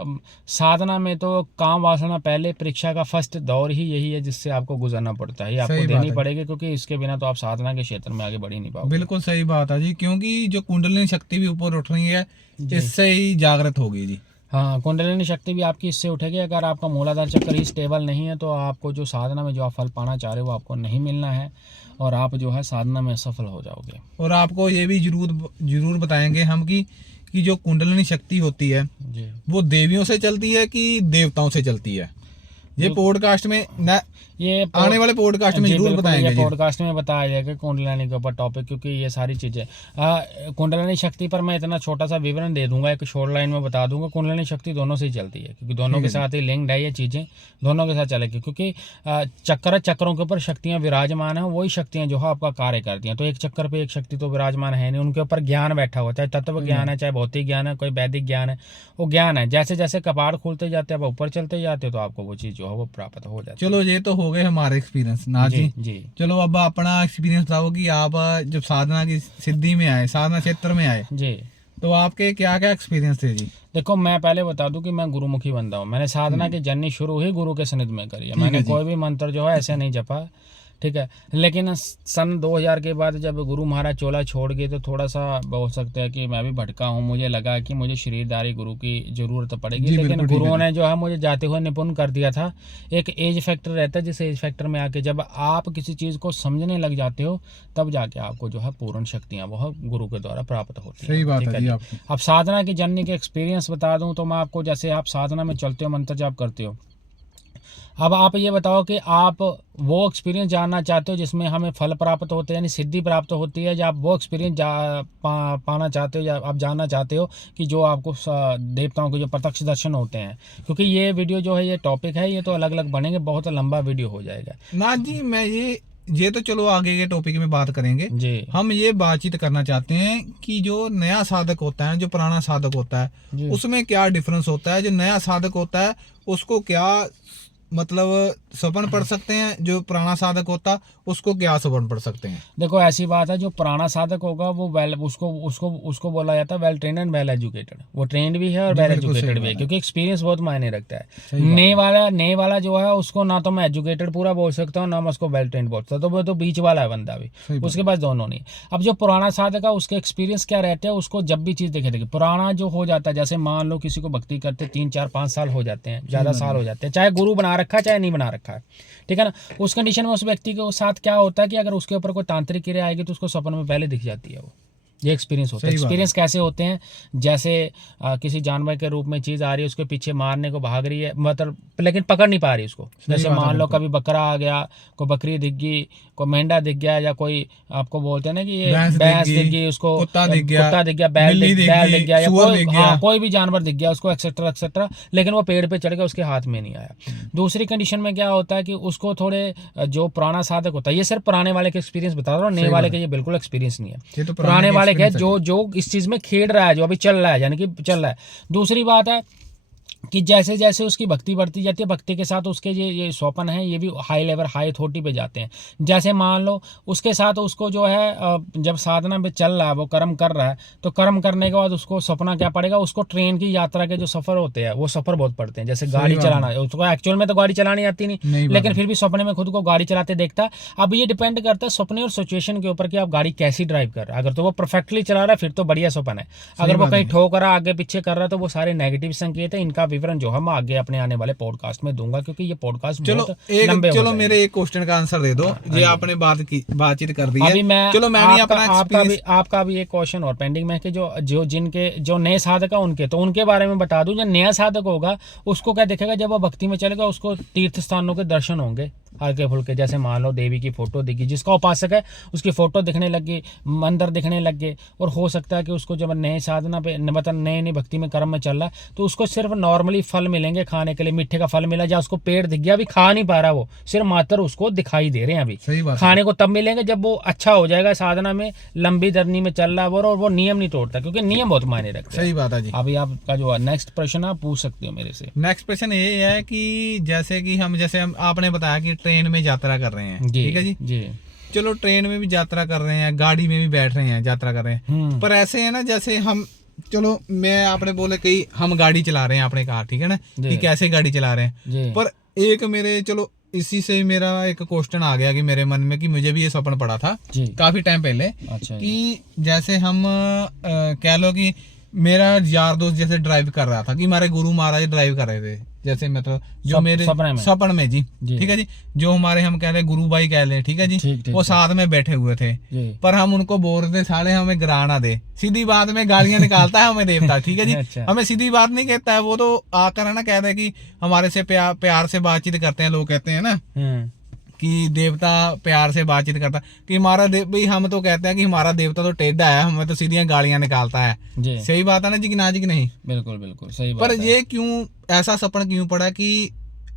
साधना में तो काम वासना पहले, परीक्षा का फर्स्ट दौर ही यही है जिससे आपको गुजरना पड़ता है, आपको देनी पड़ेगी, क्योंकि इसके बिना तो आप साधना के क्षेत्र में आगे बढ़ ही नहीं पाओगे। बिल्कुल सही बात है जी, क्योंकि जो कुंडलिनी शक्ति भी ऊपर उठ रही है, इससे ही जागृत होगी जी। हाँ, कुंडलिनी शक्ति भी आपकी इससे उठेगी। अगर आपका मूलाधार चक्र ही स्टेबल नहीं है तो आपको जो साधना में जो आप फल पाना चाह रहे हो वो आपको नहीं मिलना है, और आप जो है साधना में असफल हो जाओगे। और आपको ये भी जरूर बताएंगे हम कि जो कुंडलिनी शक्ति होती है जी, वो देवियों से चलती है कि देवताओं से चलती है। ये पॉडकास्ट में आने वाले पॉडकास्ट में जरूर बताएंगे। पॉडकास्ट में बताया जाएगा कुंडलिनी के ऊपर टॉपिक, क्योंकि ये सारी चीज़ें कुंडलिनी शक्ति पर मैं इतना छोटा सा विवरण दे दूंगा, एक शॉर्ट लाइन में बता दूंगा। कुंडलिनी शक्ति दोनों से ही चलती है, क्योंकि दोनों के साथ ही लिंक्ड है ये चीज़ें, दोनों के साथ चलेगी। क्योंकि चक्रों के ऊपर शक्तियाँ विराजमान हैं, वही शक्तियाँ जो है आपका कार्य करती हैं। तो एक चक्कर पर एक शक्ति तो विराजमान है नहीं, उनके ऊपर ज्ञान बैठा हुआ, चाहे तत्व ज्ञान है, चाहे भौतिक ज्ञान है, कोई वैदिक ज्ञान है, वो ज्ञान है। जैसे जैसे कपाट खुलते जाते हैं, आप ऊपर चलते जाते हो, तो आपको वो चीज़ जो है वो प्राप्त हो जाती है। चलो ये तो हो गए हमारे एक्सपीरियंस नाथ जी। चलो अब अपना एक्सपीरियंस बताओ कि आप जब साधना की सिद्धि में आए, साधना क्षेत्र में आए जी, तो आपके क्या क्या एक्सपीरियंस थे जी? देखो, मैं पहले बता दूं कि मैं गुरुमुखी बंदा हूँ। मैंने साधना की जर्नी शुरू ही गुरु के सानिध्य में करी है। मैंने कोई भी मंत्र जो है ऐसे नहीं जपा, ठीक है। लेकिन सन 2000 के बाद जब गुरु महाराज चोला छोड़ गए तो थोड़ा सा हो सकता है कि मैं भी भटका हूँ। मुझे लगा कि मुझे शरीरदारी गुरु की ज़रूरत पड़ेगी, लेकिन गुरुओं ने जो है मुझे जाते हुए निपुण कर दिया था। एक एज फैक्टर रहता है, जिस एज फैक्टर में आके जब आप किसी चीज़ को समझने लग जाते हो तब जाके आपको जो है पूर्ण शक्तियाँ वह गुरु के द्वारा प्राप्त होती हैं। सही बात है जी। अब साधना की जर्नी के एक्सपीरियंस बता दूँ तो मैं आपको, जैसे आप साधना में चलते हो, मंत्र जाप करते हो, अब आप ये बताओ कि आप वो एक्सपीरियंस जानना चाहते हो जिसमें हमें फल प्राप्त होते हैं, यानी सिद्धि प्राप्त होती है, या आप वो एक्सपीरियंस पाना चाहते हो, या आप जानना चाहते हो कि जो आपको देवताओं के जो प्रत्यक्ष दर्शन होते हैं? क्योंकि ये वीडियो जो है, ये टॉपिक है, ये तो अलग अलग बनेंगे, बहुत लंबा वीडियो हो जाएगा। नाथ जी, मैं ये तो चलो आगे के टॉपिक में बात करेंगे जी। हम ये बातचीत करना चाहते हैं कि जो नया साधक होता है, जो पुराना साधक होता है, उसमें क्या डिफरेंस होता है? जो नया साधक होता है उसको क्या मतलब सपन पढ़ सकते हैं, जो पुराना साधक होता उसको क्या सपन पढ़ सकते हैं? देखो, ऐसी बात है, जो पुराना साधक होगा वो उसको बोला जाता है well trained and well educated. वो ट्रेंड भी है और वेल एजुकेटेड भी है, क्योंकि एक्सपीरियंस बहुत मायने रखता है। नए वाला जो है उसको ना तो मैं एजुकेटेड पूरा बोल सकता हूँ, ना मैं उसको वेल ट्रेंड बोल सकता हूँ, तो वो तो बीच वाला है बंदा भी, उसके पास दोनों नहीं। अब जो पुराना साधक है उसके एक्सपीरियंस क्या रहते हैं, उसको जब भी चीज़ देखे पुराना जो हो जाता है, जैसे मान लो किसी को भक्ति करते 3, 4, 5 साल हो जाते हैं, ज़्यादा साल हो जाते हैं, चाहे गुरु बना रखा है चाहे नहीं बना रखा है, ठीक है ना। उस कंडीशन में उस व्यक्ति के साथ क्या होता है कि अगर उसके ऊपर कोई तांत्रिक क्रिया आएगी तो उसको सपन में पहले दिख जाती है। वो ये एक्सपीरियंस होता है। एक्सपीरियंस कैसे होते हैं? जैसे किसी जानवर के रूप में चीज़ आ रही है, उसके पीछे मारने को भाग रही है, मतलब लेकिन पकड़ नहीं पा रही उसको। जैसे मान लो कभी बकरा आ गया, कोई बकरी दिख गई, कोई मेंढा दिख गया, या कोई आपको बोलते हैं ना कि ये भैंस दिख गई, उसको कुत्ता दिख गया, बैल दिख गया, या कोई भी जानवर दिख गया उसको, एक्सेट्रा एक्सेट्रा, लेकिन वो पेड़ पे चढ़ गया, उसके हाथ में नहीं आया। दूसरी कंडीशन में क्या होता है कि उसको थोड़े जो पुराना साधक होता है, ये सिर्फ पुराने वाले के एक्सपीरियंस बता रहा हूँ, नए वाले के ये बिल्कुल एक्सपीरियंस नहीं है। पुराने वाले के जो इस चीज में खेल रहा है, जो अभी चल रहा है, यानी कि चल रहा है। दूसरी बात है कि जैसे जैसे उसकी भक्ति बढ़ती जाती है, भक्ति के साथ उसके ये स्वप्न है, ये भी हाई लेवल, हाई अथॉरिटी पे जाते हैं। जैसे मान लो उसके साथ उसको जो है जब साधना पे चल रहा है, वो कर्म कर रहा है, तो कर्म करने के बाद उसको सपना क्या पड़ेगा, उसको ट्रेन की यात्रा के जो सफर होते हैं वो सफर बहुत पड़ते हैं। जैसे गाड़ी चलाना, उसको एक्चुअल में तो गाड़ी चलानी आती नहीं, लेकिन फिर भी सपने में खुद को गाड़ी चलाते देखता है। अब ये डिपेंड करता है सपने और सिचुएशन के ऊपर कि आप गाड़ी कैसी ड्राइव कर रहे हैं। अगर तो वो परफेक्टली चला रहा है फिर तो बढ़िया सपन है, अगर वो कहीं ठोक रहा, आगे पीछे कर रहा है, तो वो सारे नेगेटिव संकेत है, इनका विवरण जो हम आगे अपने आने वाले पॉडकास्ट में दूंगा, क्योंकि ये पॉडकास्ट चलो मेरे एक क्वेश्चन का आंसर दे दो। ये आपने बातचीत कर दी है, अभी मैं चलो मैं भी अपना आपका भी एक क्वेश्चन और पेंडिंग में कि जो नए साधक है उनके, तो उनके बारे में बता दूं। जो नया साधक होगा उसको क्या दिखेगा, जब वो भक्ति में चलेगा उसको तीर्थ स्थानों के दर्शन होंगे हल्के फुल्के, जैसे मान लो देवी की फोटो दिखी, जिसका उपासक है उसकी फोटो दिखने लगी, मंदिर दिखने लग गए। और हो सकता है कि उसको जब नए साधना पे मतलब नए भक्ति में कर्म में चल रहा है तो उसको सिर्फ नॉर्मली फल मिलेंगे खाने के लिए, मीठे का फल मिला, या उसको पेड़ दिख गया, अभी खा नहीं पा रहा, वो सिर्फ मात्र उसको दिखाई दे रहे हैं। अभी खाने को तब मिलेंगे जब वो अच्छा हो जाएगा, साधना में लंबी जर्नी में चल रहा है और वो नियम नहीं तोड़ता, क्योंकि नियम बहुत मायने रखते हैं। सही बात है जी। अभी आपका जो नेक्स्ट प्रश्न आप पूछ सकते हो मेरे से। नेक्स्ट प्रश्न ये है कि जैसे हम आपने बताया कि ट्रेन में यात्रा कर रहे हैं, ठीक है जी। चलो ट्रेन में भी यात्रा कर रहे हैं, गाड़ी में भी बैठ रहे हैं, यात्रा कर रहे हैं, पर ऐसे है ना जैसे हम, चलो मैं आपने बोले कि हम गाड़ी चला रहे हैं अपने कार, ठीक है ना, कि कैसे गाड़ी चला रहे हैं, पर एक मेरे, चलो इसी से मेरा एक क्वेश्चन आ गया कि मेरे मन में, कि मुझे भी ये सपना पड़ा था काफी टाइम पहले। अच्छा, कि जैसे हम कह लो कि मेरा यार दोस्त जैसे ड्राइव कर रहा था, कि हमारे गुरु महाराज ड्राइव कर रहे थे, जैसे मतलब जो मेरे सपन में जी, ठीक है जी, जो हमारे हम कह रहे गुरु भाई कह रहे, ठीक है जी, वो साथ में बैठे हुए थे, पर हम उनको बोल रहे थे साले हमें गिरा ना दे, सीधी बात में गालियां निकालता है हमें देवता, ठीक है जी। अच्छा। हमें सीधी बात नहीं कहता है, वो तो आकर है ना कहते हैं कि हमारे से प्यार से बातचीत करते हैं, लोग कहते हैं ना कि देवता प्यार से बातचीत करता, कि हमारा भाई हम तो कहते हैं कि हमारा देवता तो टेढ़ा है, हमें तो सीधी गालियां निकालता है। सही बात है ना जी, कि ना जी, कि नहीं? बिल्कुल बिल्कुल सही बात पर ये क्यों ऐसा सपना क्यों पड़ा कि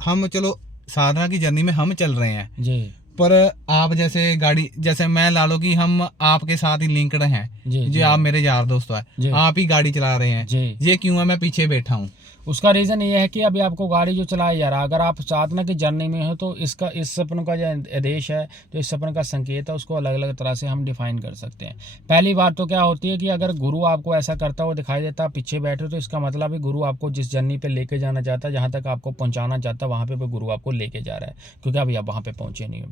हम, चलो साधना की जर्नी में हम चल रहे हैं जी, पर आप जैसे गाड़ी, जैसे मैं ला लो कि हम आपके साथ ही लिंक्ड हैं जी, आप मेरे यार दोस्त है, आप ही गाड़ी चला रहे हैं, ये क्यों है मैं पीछे बैठा हूँ? उसका रीज़न ये है कि अभी आपको गाड़ी जो चलाया जा रहा है, अगर आप साधना की जर्नी में हो तो इसका, इस सपन का जो आदेश है, जो इस सपन का संकेत है, उसको अलग अलग तरह से हम डिफाइन कर सकते हैं। पहली बात तो क्या होती है कि अगर गुरु आपको ऐसा करता हुआ दिखाई देता, पीछे बैठे, तो इसका मतलब है गुरु आपको जिस जर्नी पे लेके जाना चाहता है, जहाँ तक आपको पहुँचाना चाहता है, वहाँ पे गुरु आपको लेके जा रहा है, क्योंकि अभी आप वहाँ पे पहुँचे नहीं हो।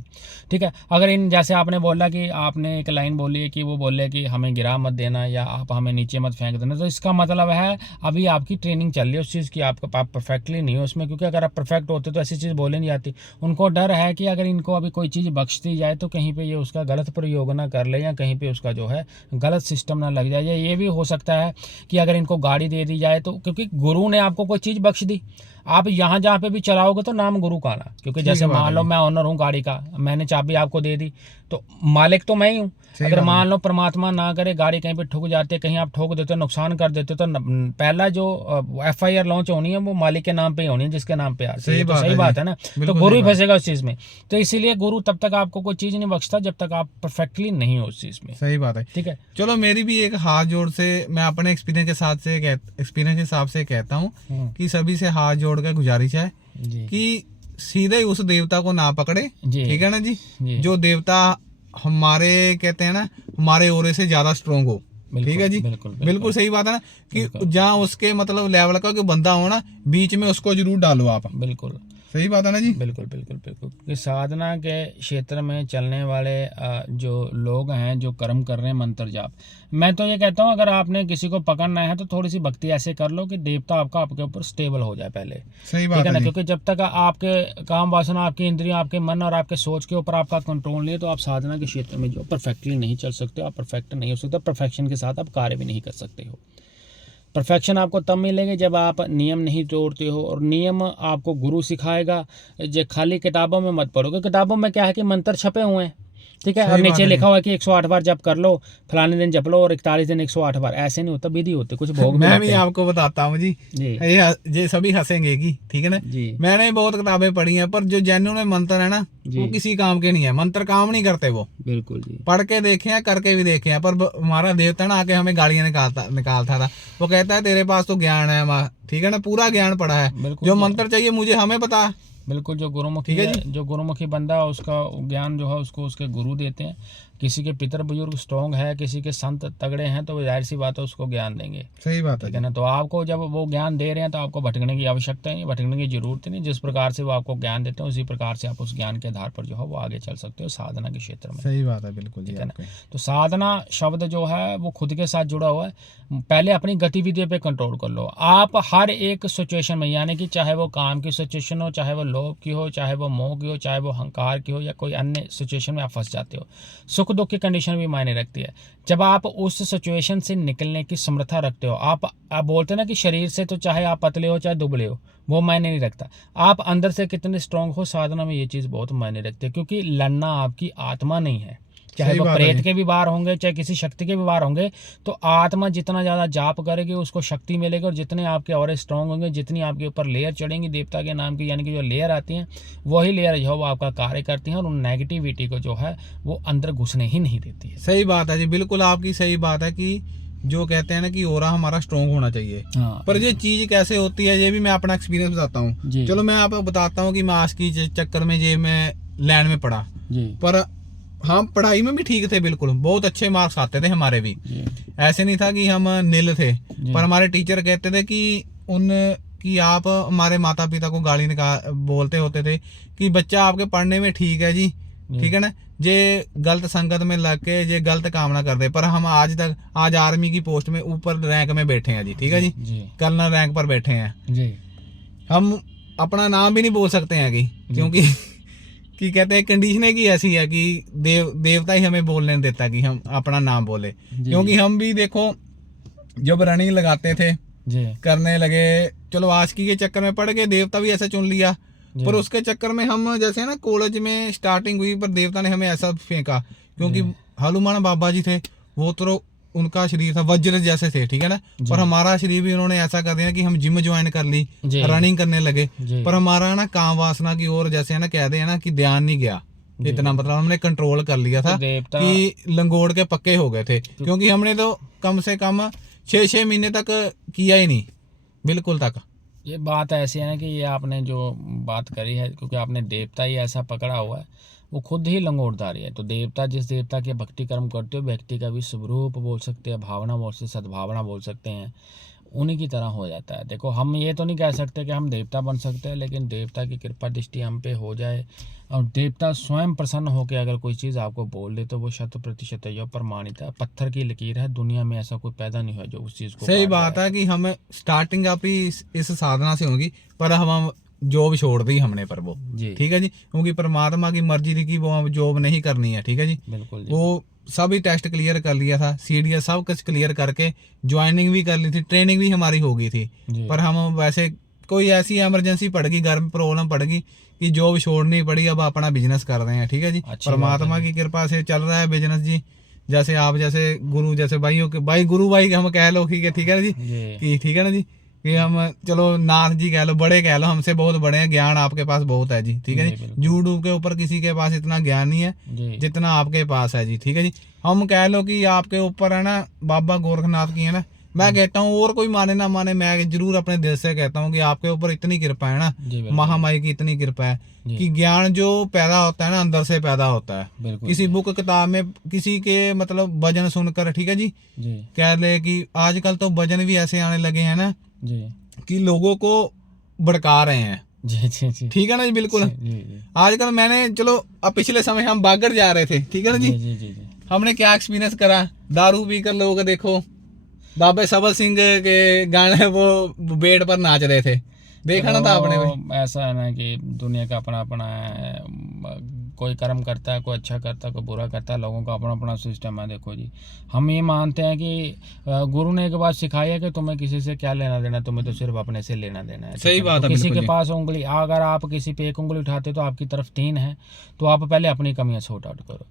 ठीक है, अगर इन जैसे आपने बोला कि आपने एक लाइन बोली है कि वो बोले कि हमें गिरा मत देना या आप हमें नीचे मत फेंक देना, तो इसका मतलब है अभी आपकी ट्रेनिंग चल रही है उस चीज़ की, आपका परफेक्टली नहीं हो उसमें, क्योंकि अगर आप परफेक्ट होते तो ऐसी चीज़ बोले नहीं जाती। उनको डर है कि अगर इनको अभी कोई चीज़ बख्श दी जाए तो कहीं पे ये उसका गलत प्रयोग ना कर ले, या कहीं पे उसका जो है गलत सिस्टम ना लग जाए, या ये भी हो सकता है कि अगर इनको गाड़ी दे दी जाए तो, क्योंकि गुरु ने आपको कोई चीज़ बख्श दी, आप यहाँ जहाँ पे भी चलाओगे तो नाम गुरु का ना, क्योंकि जैसे मान लो मैं ऑनर हूँ गाड़ी का, मैंने चाबी आपको दे दी तो मालिक तो मैं ही हूँ। अगर मान लो परमात्मा ना करे गाड़ी कहीं पे ठुक जाती है, कहीं आप ठोक देते हो, नुकसान कर देते हो, तो पहला जो FIR लॉन्च होनी है वो मालिक के नाम पे ही होनी है, जिसके नाम पे आ सही बात है ना, तो गुरु ही फंसेगा उस चीज में। तो इसीलिए गुरु तब तक आपको कोई चीज नहीं बख्शता जब तक आप परफेक्टली नहीं हो उस चीज में। सही बात है, ठीक है। चलो मेरी भी एक हाथ जोड़ से, मैं अपने एक्सपीरियंस के हिसाब से कहता हूँ कि सभी से हाथ जोड़ कर गुजारिश है कि सीधे उस देवता को ना पकड़े, ठीक है ना जी, जो देवता हमारे कहते हैं ना हमारे ओरे से ज्यादा स्ट्रोंग हो, ठीक है जी, बिल्कुल सही बात है ना, कि जहाँ उसके मतलब लेवल का कोई बंदा हो ना, बीच में उसको जरूर डालो आप। बिल्कुल सही बात है ना जी। बिल्कुल कि साधना के क्षेत्र में चलने वाले जो लोग हैं, जो कर्म कर रहे हैं मंत्र जाप, मैं तो ये कहता हूँ अगर आपने किसी को पकड़ना है तो थोड़ी सी भक्ति ऐसे कर लो कि देवता आपके ऊपर स्टेबल हो जाए पहले। सही बात है ना, क्योंकि जब तक आपके काम वासना, आपकी इंद्रियां, आपके मन और आपके सोच के ऊपर आपका कंट्रोल नहीं है तो आप साधना के क्षेत्र में जो परफेक्टली नहीं चल सकते, आप परफेक्ट नहीं हो सकते, परफेक्शन के साथ आप कार्य भी नहीं कर सकते हो। परफेक्शन आपको तब मिलेंगे जब आप नियम नहीं तोड़ते हो, और नियम आपको गुरु सिखाएगा। जो खाली किताबों में मत पढ़ोगे, किताबों में क्या है कि मंत्र छपे हुए हैं, ठीक है, और नीचे लिखा हुआ है कि 108 बार जप कर लो, फलाने दिन जप लो और 41 दिन 108 बार, ऐसे नहीं होता, विधि होती, कुछ भोग। मैं भी आपको बताता हूँ जी, ये सभी हंसेंगे की, ठीक है ना जी, मैंने बहुत किताबें पढ़ी हैं, पर जो जेन्युइन मंत्र है ना वो किसी काम के नहीं है, मंत्र काम नहीं करते वो। बिल्कुल जी, पढ़ के देखे हैं, करके भी देखे हैं, पर हमारा देवता ना आके हमें गालियां निकालता था। वो कहता है तेरे पास तो ज्ञान है, ठीक है ना, पूरा ज्ञान पड़ा है, जो मंत्र चाहिए मुझे हमें पता, बिल्कुल। जो गुरुमुखी ठीक है है, जो गुरुमुखी बंदा है, उसका ज्ञान जो है उसको उसके गुरु देते हैं। किसी के पितर बुजुर्ग स्ट्रॉन्ग है, किसी के संत तगड़े हैं, तो जाहिर सी बात है उसको ज्ञान देंगे। सही बात है ठीक है ना। तो आपको जब वो ज्ञान दे रहे हैं तो आपको भटकने की आवश्यकता नहीं, भटकने की जरूरत नहीं। जिस प्रकार से वो आपको ज्ञान देते हैं उसी प्रकार से आप उस ज्ञान के आधार पर जो है वो आगे चल सकते हो साधना के क्षेत्र में। सही बात है, बिल्कुल जी ठीक है ना। आपके। तो साधना शब्द जो है वो खुद के साथ जुड़ा हुआ है। पहले अपनी गतिविधियों पे कंट्रोल कर लो। आप हर एक सिचुएशन में, यानी कि चाहे वो काम की सिचुएशन हो, चाहे वो लोभ की हो, चाहे वो मोह की हो, चाहे वो अहंकार की हो, या कोई अन्य सिचुएशन में आप फंस जाते हो। सुख दुख की कंडीशन भी मायने रखती है। जब आप उस सिचुएशन से निकलने की समर्था रखते हो, आप बोलते हैं ना कि शरीर से तो चाहे आप पतले हो चाहे दुबले हो, वो मायने नहीं रखता। आप अंदर से कितने स्ट्रांग हो, साधना में ये चीज़ बहुत मायने रखती है। क्योंकि लड़ना आपकी आत्मा नहीं है, चाहे वो प्रेत के भी वार होंगे, चाहे किसी शक्ति के भी वार होंगे, तो आत्मा जितना ज़्यादा जाप करेगी उसको शक्ति मिलेगी। और जितने आपके और स्ट्रांग होंगे, जितनी आपके ऊपर लेयर चढ़ेंगी देवता के नाम की, यानी कि जो लेयर आती हैं, वही लेयर जो है वो आपका कार्य करती हैं और उन नेगेटिविटी को जो है वो अंदर घुसने ही नहीं देती है। सही बात है जी, बिल्कुल आपकी सही बात है कि जो कहते हैं ना कि ओरा हमारा स्ट्रॉन्ग होना चाहिए। हाँ, पर ये चीज कैसे होती है ये भी मैं अपना एक्सपीरियंस बताता हूँ। जी। चलो मैं आपको बताता हूँ कि मास की चक्कर में ये मैं लाइन में पढ़ा, जी, पर हम पढ़ाई में भी ठीक थे, बिल्कुल बहुत अच्छे मार्क्स आते थे हमारे भी। जी, ऐसे नहीं था कि हम नील थे, जी। पर हमारे टीचर कहते थे कि आप हमारे माता पिता को गाली बोलते होते थे कि बच्चा आपके पढ़ने में ठीक है जी, ठीक है ना, जे गलत संगत में लग के जे गलत काम ना कर दे। पर हम आज आर्मी की पोस्ट में ऊपर रैंक में बैठे हैं जी, ठीक है जी, जी, कर्नल रैंक पर बैठे हैं। जी, हम अपना नाम भी नहीं बोल सकते हैं क्योंकि कि कहते हैं कंडीशन की ऐसी है कि देवता ही हमें बोलने नहीं देता कि हम अपना नाम बोले। क्योंकि हम भी देखो जब रनिंग लगाते थे, जी, करने लगे, चलो आशिकी के चक्कर में पड़ गए, देवता भी ऐसा चुन लिया। पर उसके चक्कर में हम जैसे ना कॉलेज में स्टार्टिंग हुई, पर देवता ने हमें ऐसा फेंका, क्योंकि हनुमान बाबा जी थे, वो तो उनका शरीर था वज्र जैसे थे, ठीक है ना, पर हमारा शरीर भी उन्होंने ऐसा कर दिया कि हम जिम ज्वाइन कर ली, रनिंग करने लगे, पर हमारा ना काम वासना की ओर जैसे है ना कहते हैं ना कि ध्यान नहीं गया इतना, मतलब हमने कंट्रोल कर लिया था कि लंगोड़ के पक्के हो गए थे। क्योंकि हमने तो कम से कम 6 महीने तक किया ही नहीं, बिल्कुल तक। ये बात ऐसी है ना कि ये आपने जो बात करी है, क्योंकि आपने देवता ही ऐसा पकड़ा हुआ है, वो खुद ही लंगोटधारी है। तो देवता, जिस देवता के भक्ति कर्म करते हो, व्यक्ति का भी स्वरूप बोल सकते हैं, भावना बोल सकते, सद्भावना बोल सकते हैं, उन्हीं की तरह हो जाता है। देखो हम ये तो नहीं कह सकते कि हम देवता बन सकते हैं, लेकिन देवता की कृपा दृष्टि हम पे हो जाए और देवता स्वयं प्रसन्न होकर अगर कोई चीज़ आपको बोल दे तो वो 100% जो प्रमाणित है। पत्थर की लकीर है, दुनिया में ऐसा कोई पैदा नहीं हुआ जो उस चीज़ को। सही बात है कि हमें स्टार्टिंग अपनी इस साधना से होगी, पर हम जॉब छोड़ दी हमने, पर वो ठीक है जी, क्योंकि परमात्मा की मर्जी थी कि वो हम जॉब नहीं करनी है, ठीक है जी, बिल्कुल जी। वो सभी टेस्ट क्लियर कर लिया था, सीडीएस सब कुछ क्लियर करके ज्वाइनिंग भी कर ली थी, ट्रेनिंग भी हमारी हो गई थी। पर हम वैसे कोई ऐसी इमरजेंसी पड़ गई, घर में प्रॉब्लम पड़ गई कि जॉब छोड़नी पड़ी, अब अपना बिजनेस कर रहे हैं, ठीक है जी। परमात्मा की कृपा से चल रहा है बिजनेस जी। जैसे आप जैसे गुरु जैसे भाइयों के भाई, गुरु भाई हम कह लो, ठीक है ना जी, कि ठीक है ना जी, कि हम चलो नाथ जी कह लो, बड़े कह लो, हमसे बहुत बड़े हैं, ज्ञान आपके पास बहुत है जी, ठीक है जी। यूट्यूब के ऊपर किसी के पास इतना ज्ञान नहीं है जितना आपके पास है जी, ठीक है जी। हम कह लो कि आपके ऊपर है ना बाबा गोरखनाथ की है ना, मैं कहता हूँ, और कोई माने ना माने, मैं जरूर अपने दिल से कहता हूँ कि आपके ऊपर इतनी कृपा है ना, महामाई की इतनी कृपा है कि ज्ञान जो पैदा होता है ना अंदर से पैदा होता है। किसी बुक किताब में किसी के मतलब भजन सुनकर, ठीक है जी, कह ले कि आजकल तो भजन भी ऐसे आने लगे हैं ना कि लोगों को भड़का रहे हैं, ठीक है ना जी, बिल्कुल। आजकल मैंने, चलो अब पिछले समय हम बागड़ जा रहे थे, ठीक है ना जी, हमने क्या एक्सपीरियंस करा, दारू पीकर लोग देखो बाबा सबल सिंह के गाने वो बेड पर नाच रहे थे, देखा ना था आपने। ऐसा है ना कि दुनिया का अपना अपना है, कोई कर्म करता है, कोई अच्छा करता है, कोई बुरा करता है, लोगों का अपना अपना सिस्टम है। देखो जी, हम ये मानते हैं कि गुरु ने एक बात सिखाई है कि तुम्हें किसी से क्या लेना देना, तुम्हें तो सिर्फ अपने से लेना देना है। सही बात है। किसी के पास उंगली, अगर आप किसी पे एक उंगली उठाते तो आपकी तरफ 3 है, तो आप पहले अपनी कमियां सॉर्ट आउट करो।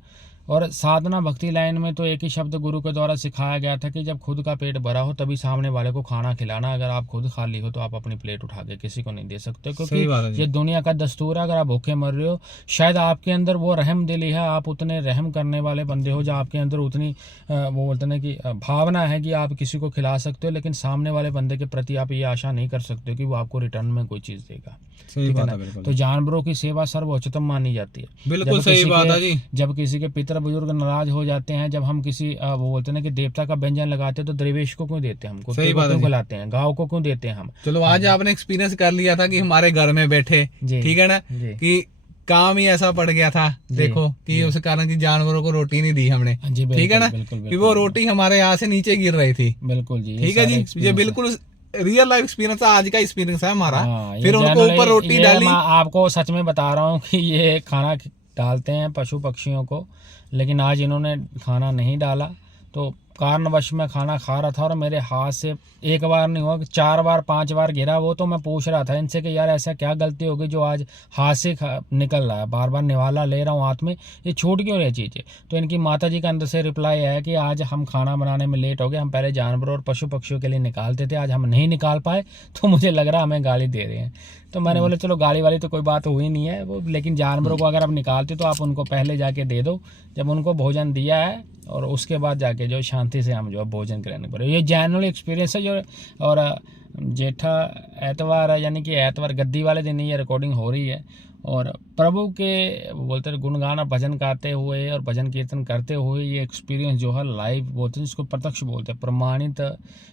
और साधना भक्ति लाइन में तो एक ही शब्द गुरु के द्वारा सिखाया गया था कि जब खुद का पेट भरा हो तभी सामने वाले को खाना खिलाना। अगर आप खुद खाली हो तो आप अपनी प्लेट उठा के किसी को नहीं दे सकते, क्योंकि ये दुनिया का दस्तूर है। अगर आप भूखे मर रहे हो, शायद आपके अंदर वो रहम दिली है, आप उतने रहम करने वाले बंदे हो, जो आपके अंदर उतनी वो बोलते हैं कि भावना है कि आप किसी को खिला सकते हो, लेकिन सामने वाले बंदे के प्रति आप ये आशा नहीं कर सकते हो कि वो आपको रिटर्न में कोई चीज़ देगा। सही बात है। तो जानवरों की सेवा सर्वोच्चतम मानी जाती है। बिल्कुल सही बात है जी। जब किसी के पितर बुजुर्ग नाराज हो जाते हैं, जब हम किसी वो बोलते हैं कि देवता का व्यंजन लगाते हैं, तो दरवेश को क्यों देते हैं, हम कुत्ते को क्यों खिलाते हैं, गाँव को क्यों देते हैं हम। चलो आज आपने एक्सपीरियंस कर लिया था कि हमारे घर में बैठे, ठीक है ना, कि काम ही ऐसा पड़ गया था, देखो कि उस कारण की जानवरों को रोटी नहीं दी हमने, ठीक है ना, कि वो रोटी हमारे यहाँ से नीचे गिर रही थी। बिल्कुल जी, ठीक है जी। ये बिल्कुल रियल लाइफ एक्सपीरियंस आज का एक्सपीरियंस है हमारा। फिर उनको ऊपर रोटी डाली। मैं आपको सच में बता रहा हूँ कि ये खाना डालते हैं पशु पक्षियों को, लेकिन आज इन्होंने खाना नहीं डाला, तो कारणवश मैं खाना खा रहा था और मेरे हाथ से एक बार नहीं हुआ, 4 बार 5 बार गिरा वो। तो मैं पूछ रहा था इनसे कि यार ऐसा क्या गलती होगी जो आज हाथ से निकल रहा है, बार बार निवाला ले रहा हूँ हाथ में, ये छूट क्यों रही चीज़ें। तो इनकी माता जी का अंदर से रिप्लाई है कि आज हम खाना बनाने में लेट हो गए, हम पहले जानवरों और पशु पक्षियों के लिए निकालते थे, आज हम नहीं निकाल पाए, तो मुझे लग रहा हमें गाली दे रहे हैं। तो मैंने बोला चलो गाली वाली तो कोई बात हुई नहीं है वो, लेकिन जानवरों को अगर आप निकालते तो आप उनको पहले जाके दे दो, जब उनको भोजन दिया है, और उसके बाद जाके जो शांति से हम जो भोजन करने पड़े। ये जनरल एक्सपीरियंस है जो। और जेठा एतवार है, यानी कि एतवार गद्दी वाले दिन ये रिकॉर्डिंग हो रही है, और प्रभु के बोलते हैं गुणगान और भजन गाते हुए और भजन कीर्तन करते हुए ये एक्सपीरियंस जो है लाइव बोलते हैं, जिसको प्रत्यक्ष बोलते हैं, प्रमाणित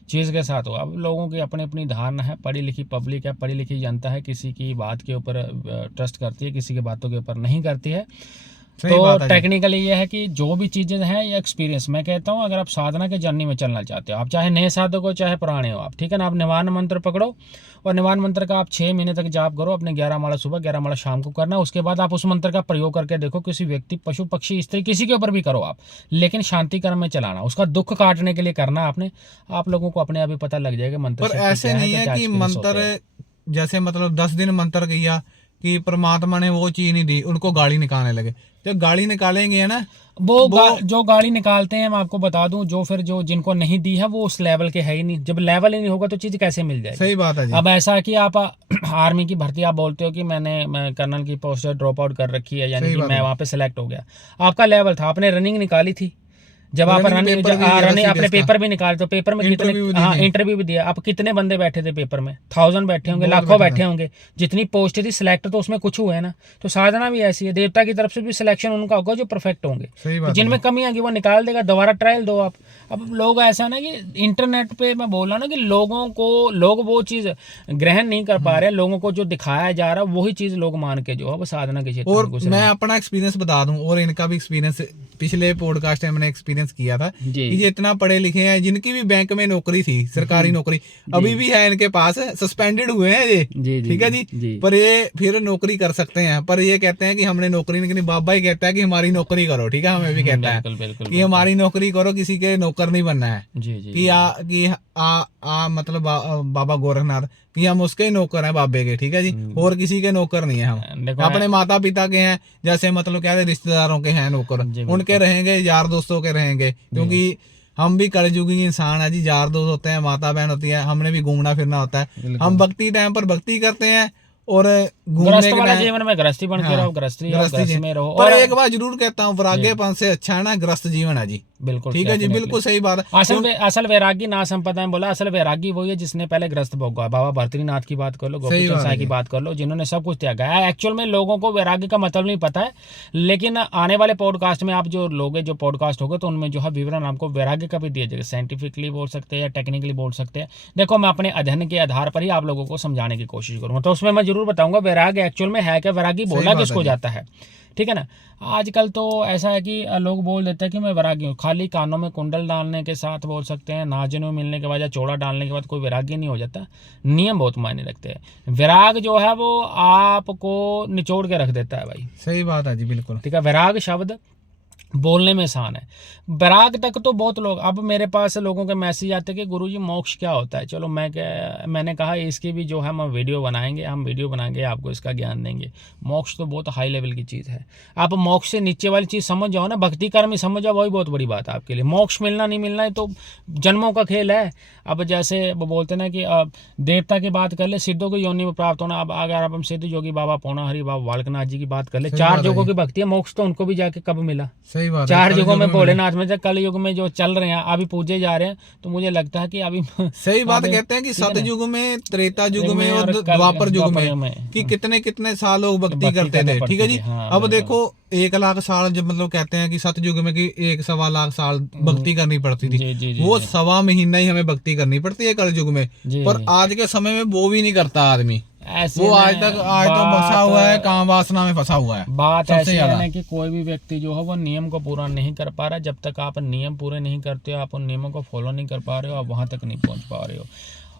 चीज़ के साथ हो। अब लोगों की अपनी अपनी धारणा है, पढ़ी लिखी पब्लिक है, पढ़ी लिखी जनता है, किसी की बात के ऊपर ट्रस्ट करती है, किसी की बातों के ऊपर नहीं करती है। तो टेक्निकली ये है कि जो भी चीज़ें हैं ये एक्सपीरियंस, मैं कहता हूँ अगर आप साधना के जर्नी में चलना चाहते हो, आप चाहे नए साधक हो चाहे पुराने हो आप, ठीक है ना, आप निवान मंत्र पकड़ो और निवान मंत्र का आप 6 महीने तक जाप करो, अपने 11 माला सुबह 11 माला शाम को करना। उसके बाद आप उस मंत्र का प्रयोग करके देखो, किसी व्यक्ति पशु पक्षी स्त्री किसी के ऊपर भी करो आप, लेकिन शांति कर्म में चलाना, उसका दुख काटने के लिए करना आपने। आप लोगों को अपने आप ही पता लग जाएगा मंत्र। पर ऐसे नहीं है कि मंत्र जैसे मतलब 10 दिन मंत्र किया कि परमात्मा ने वो चीज नहीं दी, उनको गाली निकालने लगे। तो गाली निकालेंगे है ना, वो जो गाली निकालते हैं, मैं आपको बता दूं, जो फिर जो जिनको नहीं दी है वो उस लेवल के है ही नहीं। जब लेवल ही नहीं होगा तो चीज कैसे मिल जाएगी। सही बात है जी। अब ऐसा है कि आप आर्मी की भर्ती आप बोलते हो कि मैं कर्नल की पोस्ट ड्रॉप आउट कर रखी है, यानी कि मैं वहां पे सिलेक्ट हो गया। आपका लेवल था, आपने रनिंग निकाली थी, जब आप रनिंग अपने पेपर भी निकाले तो पेपर में कितने, हाँ इंटरव्यू भी दिया, आप कितने बंदे बैठे थे पेपर में, 1000 बैठे होंगे, लाखों बैठे होंगे, जितनी पोस्ट थी सिलेक्ट तो उसमें कुछ हुआ है ना। तो साधना भी ऐसी है, देवता की तरफ से भी सिलेक्शन उनका होगा जो परफेक्ट होंगे, तो जिनमें कमी आएगी वो निकाल देगा, दोबारा ट्रायल दो आप। अब लोग ऐसा ना कि इंटरनेट पे मैं बोल रहा ना कि लोग वो चीज ग्रहण नहीं कर पा रहे, लोगों को जो दिखाया जा रहा है वही चीज लोग मान के जो है वो साधना के क्षेत्र और मैं अपना एक्सपीरियंस बता दूं, और इनका भी एक्सपीरियंस पिछले पॉडकास्ट में मैंने एक्सपीरियंस किया था कि ये इतना पढ़े लिखे हैं, जिनकी भी बैंक में नौकरी थी, सरकारी नौकरी अभी भी है इनके पास, सस्पेंडेड हुए हैं ये, ठीक है जी, पर ये फिर नौकरी कर सकते हैं। पर ये कहते हैं कि हमने नौकरी नहीं करनी, बाबा ही कहता है कि हमारी नौकरी करो, ठीक है, हमें भी कहता है कि हमारी नौकरी करो, किसी के नौकर नहीं बनना है, कि मतलब बाबा गोरखनाथ कि हम उसके नौकर हैं बाबे के, ठीक है जी, और किसी के नौकर नहीं है हम, अपने माता पिता के हैं, जैसे मतलब क्या रिश्तेदारों के हैं नौकर, उनके रहेंगे, यार दोस्तों के रहेंगे, क्योंकि हम भी कलयुगी इंसान है जी, यार दोस्त होते हैं, माता बहन होती है, हमने भी घूमना फिरना होता है। हम भक्ति टाइम पर भक्ति करते हैं और गृहस्थ वाला जीवन में गृहस्थी बन के रहो, गृहस्थी में रहो। और एक बार जरूर कहता हूँ, वैराग्यपन से अच्छा है ना गृहस्थ जीवन है जी। बिल्कुल ठीक है जी, बिल्कुल सही बात है। असल वैरागी ना संपदा में बोला, असल वैरागी वही है जिसने पहले ग्रस्त भोगा। बाबा भर्तृनाथ की बात कर लो, गोपीचंद साई की बात कर लो, जिन्होंने सब कुछ त्यागा है। एक्चुअल में लोगों को वैरागी का मतलब नहीं पता है, लेकिन आने वाले पॉडकास्ट में आप जो लोगे, जो पॉडकास्ट होगा, तो उनमें जो है विवरण आपको वैराग्य का भी दिया जाएगा। साइंटिफिकली बोल सकते हैं या टेक्निकली बोल सकते हैं। देखो, मैं अपने अध्ययन के आधार पर ही आप लोगों को समझाने की कोशिश करूंगा, तो उसमें मैं जरूर बताऊंगा वैराग्य एक्चुअल में है क्या, वैरागी बोला किसको जाता है, ठीक है ना। आजकल तो ऐसा है कि लोग बोल देते हैं कि मैं वैरागी हूँ, खाली कानों में कुंडल डालने के साथ बोल सकते हैं, नाजनों में मिलने के बाद या चौड़ा डालने के बाद कोई वैरागी नहीं हो जाता। नियम बहुत मायने रखते हैं। वैराग जो है वो आपको निचोड़ के रख देता है भाई। सही बात है जी, बिल्कुल ठीक है। वैराग शब्द बोलने में आसान है, बराग तक तो बहुत लोग, अब मेरे पास लोगों के मैसेज आते हैं कि गुरुजी मोक्ष क्या होता है। चलो मैंने कहा इसकी भी जो है हम वीडियो बनाएंगे, हम वीडियो बनाएंगे आपको इसका ज्ञान देंगे। मोक्ष तो बहुत हाई लेवल की चीज़ है। आप मोक्ष से नीचे वाली चीज़ समझ जाओ ना, भक्ति कर्म ही समझ जाओ, वही बहुत बड़ी बात है आपके लिए। मोक्ष मिलना नहीं मिलना है तो जन्मों का खेल है। अब जैसे वो बोलते ना कि देवता की बात कर ले, सिद्धों की योनि में प्राप्त होना। अब अगर आप हम सिद्ध योगी बाबा पौना हरि बाबा बालकनाथ जी की बात कर ले, 4 युगों की भक्ति है, मोक्ष तो उनको भी जाके कब मिला? सही बात है। 4 युगों में भोलेनाथ में जब कल युग में जो चल रहे हैं अभी पूजे जा रहे हैं, तो मुझे लगता है कि अभी सही बात कहते हैं कि सतयुग में, त्रेता युग में और द्वापर युग में कि कितने कितने साल लोग भक्ति करते थे। ठीक है जी। अब देखो 1 लाख साल जब मतलब कहते हैं कि सतयुग में कि 1-1.25 लाख साल भक्ति करनी पड़ती थी, वो 1.25 महीना ही हमें भक्ति करनी पड़ती है कल युग में। पर आज के समय में वो भी नहीं करता आदमी, वो आज तो फंसा हुआ है, काम वासना में फंसा हुआ है। बात ऐसी है ना कि कोई भी व्यक्ति जो है वो नियम को पूरा नहीं कर पा रहा। जब तक आप नियम पूरे नहीं करते हो, आप उन नियमों को फॉलो नहीं कर पा रहे हो, आप वहां तक नहीं पहुंच पा रहे हो।